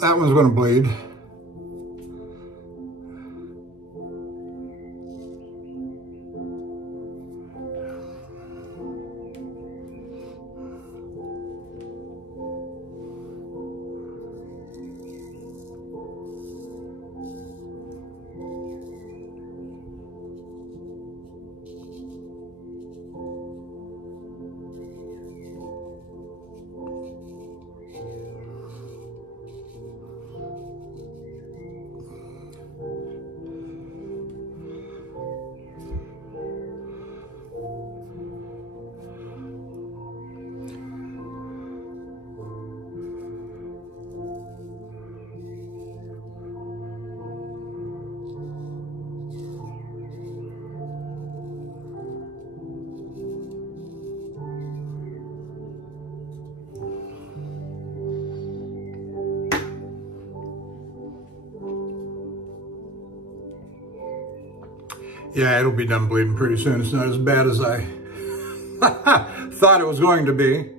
that one's going to bleed. Yeah, it'll be done bleeding pretty soon. It's not as bad as I thought it was going to be.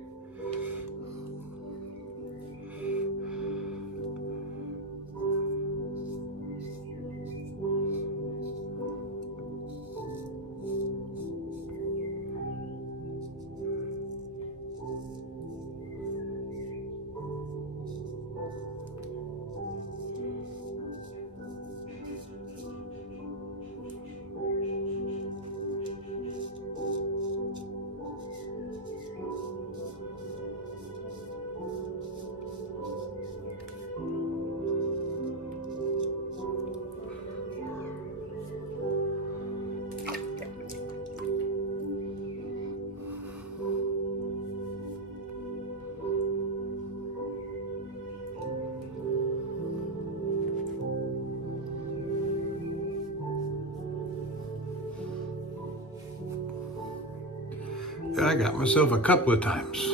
I got myself a couple of times.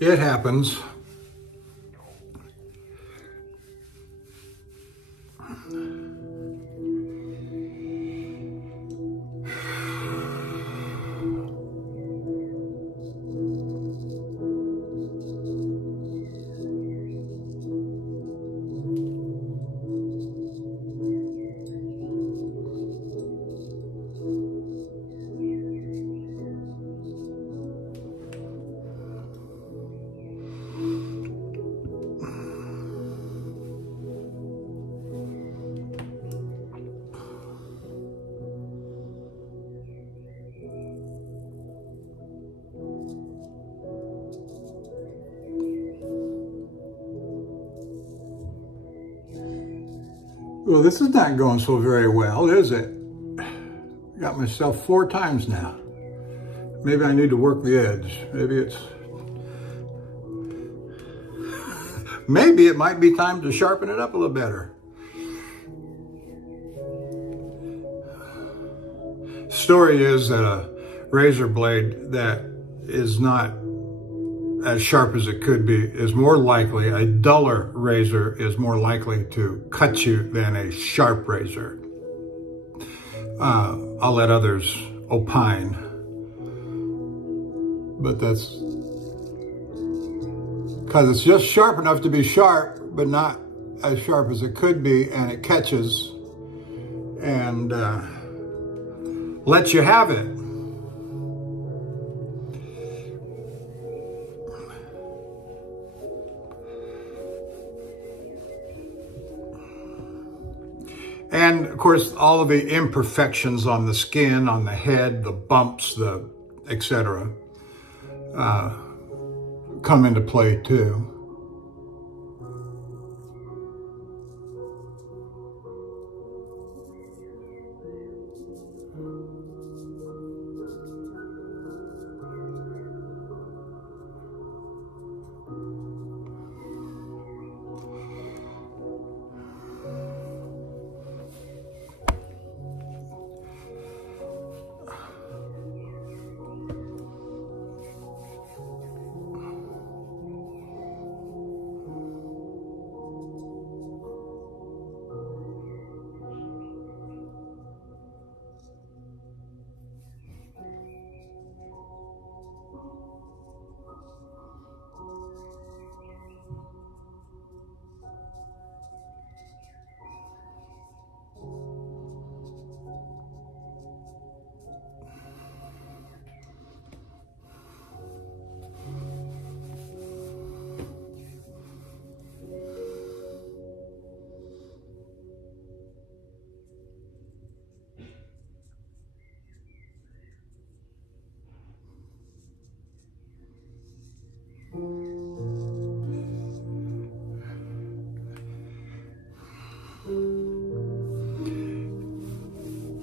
It happens. Well, this is not going so very well, is it? Got myself 4 times now. Maybe I need to work the edge. Maybe it might be time to sharpen it up a little better. Story is that a razor blade that is not as sharp as it could be is more likely, a duller razor is more likely to cut you than a sharp razor. I'll let others opine, but that's because it's just sharp enough to be sharp, but not as sharp as it could be, and it catches and lets you have it. And of course, all of the imperfections on the skin, on the head, the bumps, the etc. Come into play too.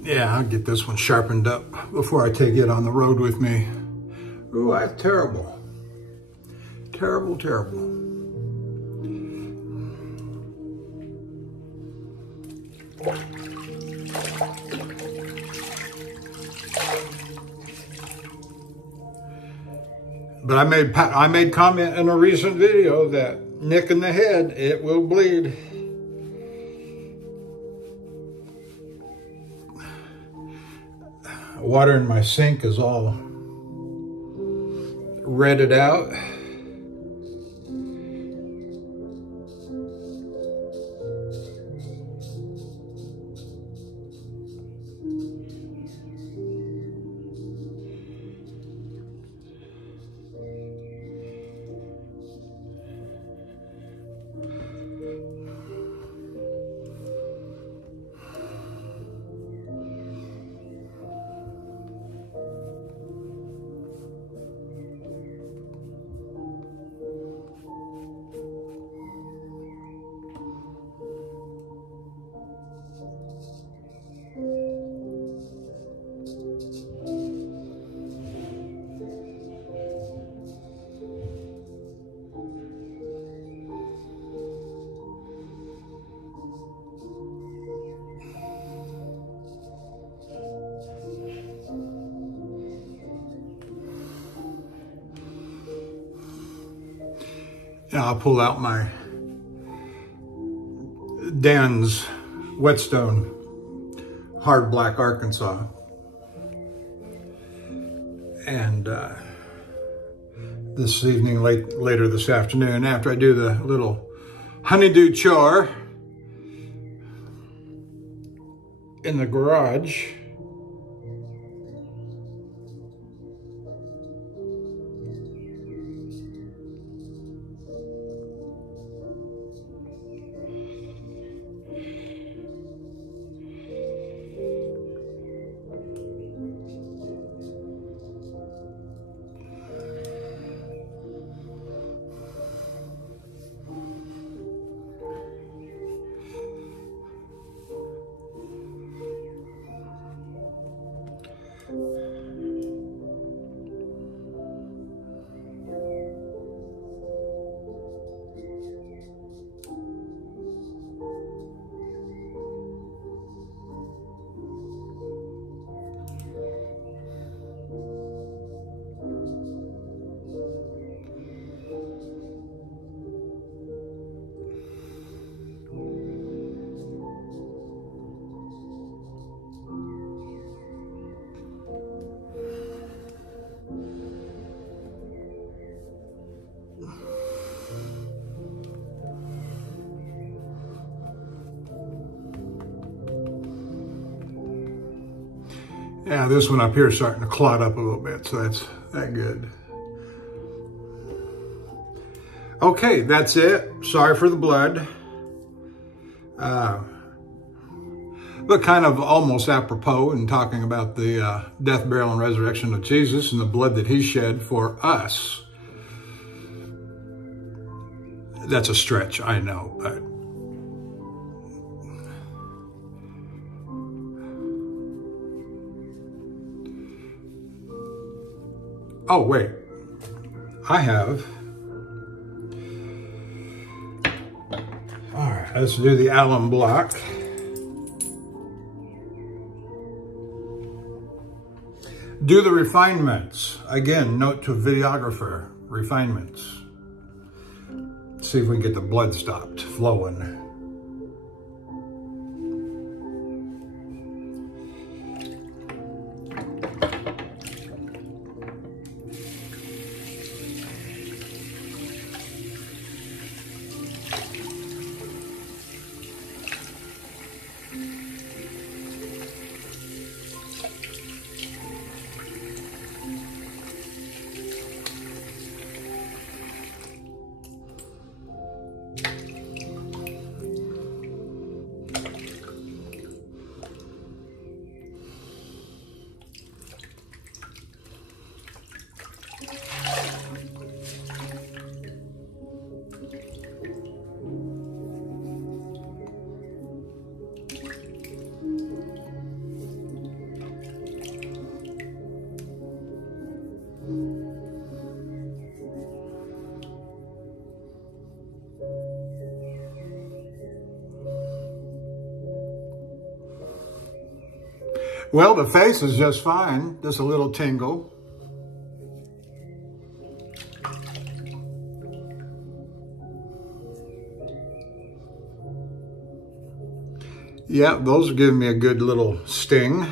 Yeah, I'll get this one sharpened up before I take it on the road with me. Ooh, that's terrible. Terrible, terrible. But I made comment in a recent video that nick in the head, it will bleed. Water in my sink is all redded out. Now I'll pull out my Dan's Whetstone Hard Black Arkansas. And this evening, later this afternoon, after I do the little honeydew chore in the garage, yeah, this one up here is starting to clot up a little bit, so that's that good. Okay, that's it. Sorry for the blood. But kind of almost apropos in talking about the death, burial, and resurrection of Jesus and the blood that he shed for us. That's a stretch, I know, but oh, wait. I have. All right, let's do the alum block. Do the refinements. Again, note to videographer, refinements. See if we can get the blood stopped flowing. Well, the face is just fine, just a little tingle. Yeah, those are giving me a good little sting.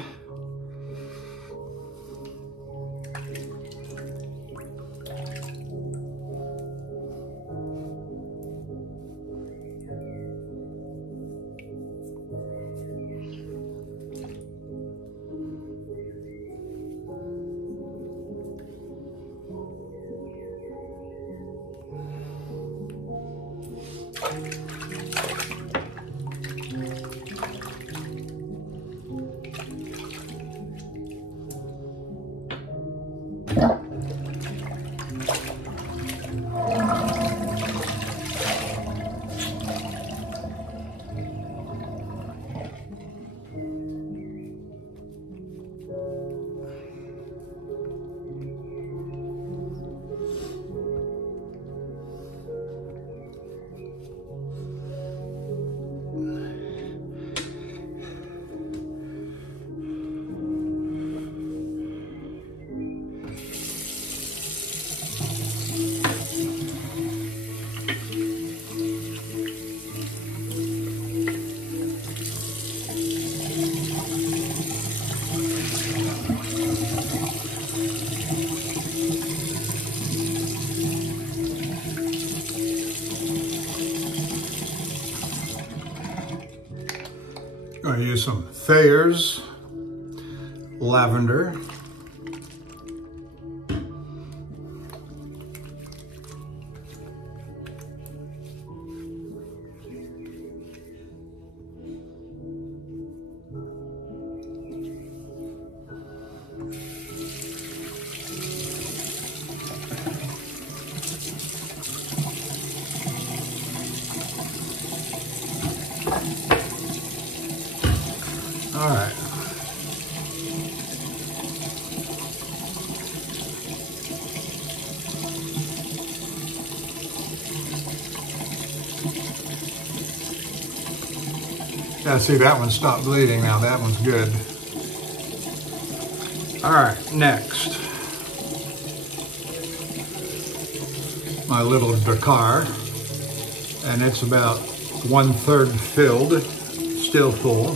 Going to use some Thayer's lavender. All right. Yeah, see, that one stopped bleeding now. That one's good. All right, next. My little Dakar, and it's about 1/3 filled, still full.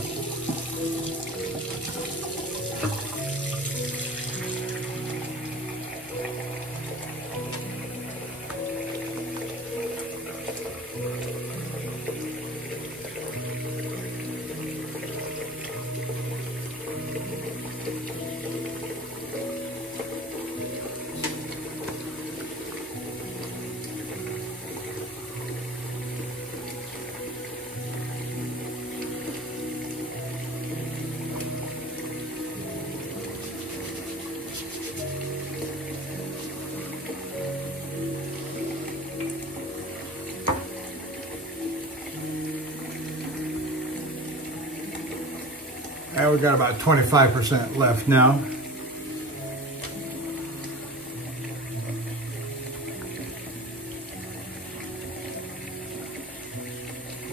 And we've got about 25% left now.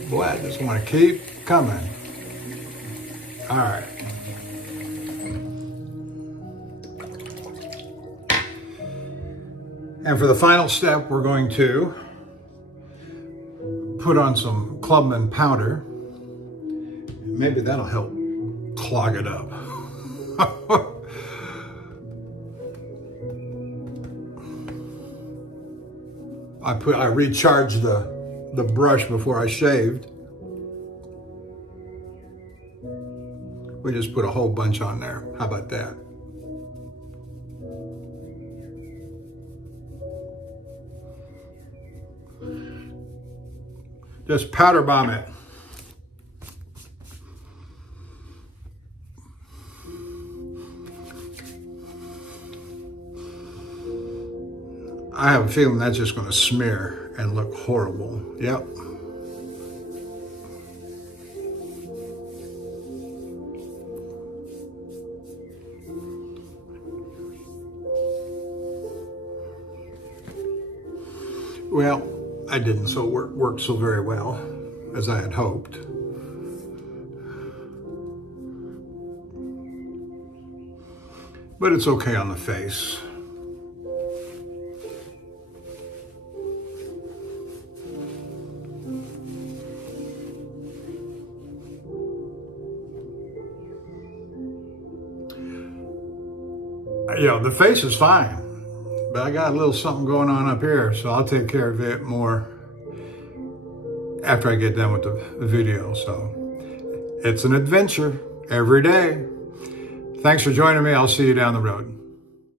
Boy, I just want to keep coming. All right. And for the final step, we're going to put on some Clubman powder. Maybe that'll help clog it up. I recharged the brush before I shaved. We just put a whole bunch on there. How about that? Just powder bomb it. I have a feeling that's just going to smear and look horrible. Yep. Well, I didn't work so very well as I had hoped. But it's okay on the face. You know, the face is fine, but I got a little something going on up here, so I'll take care of it more after I get done with the video. So it's an adventure every day. Thanks for joining me. I'll see you down the road.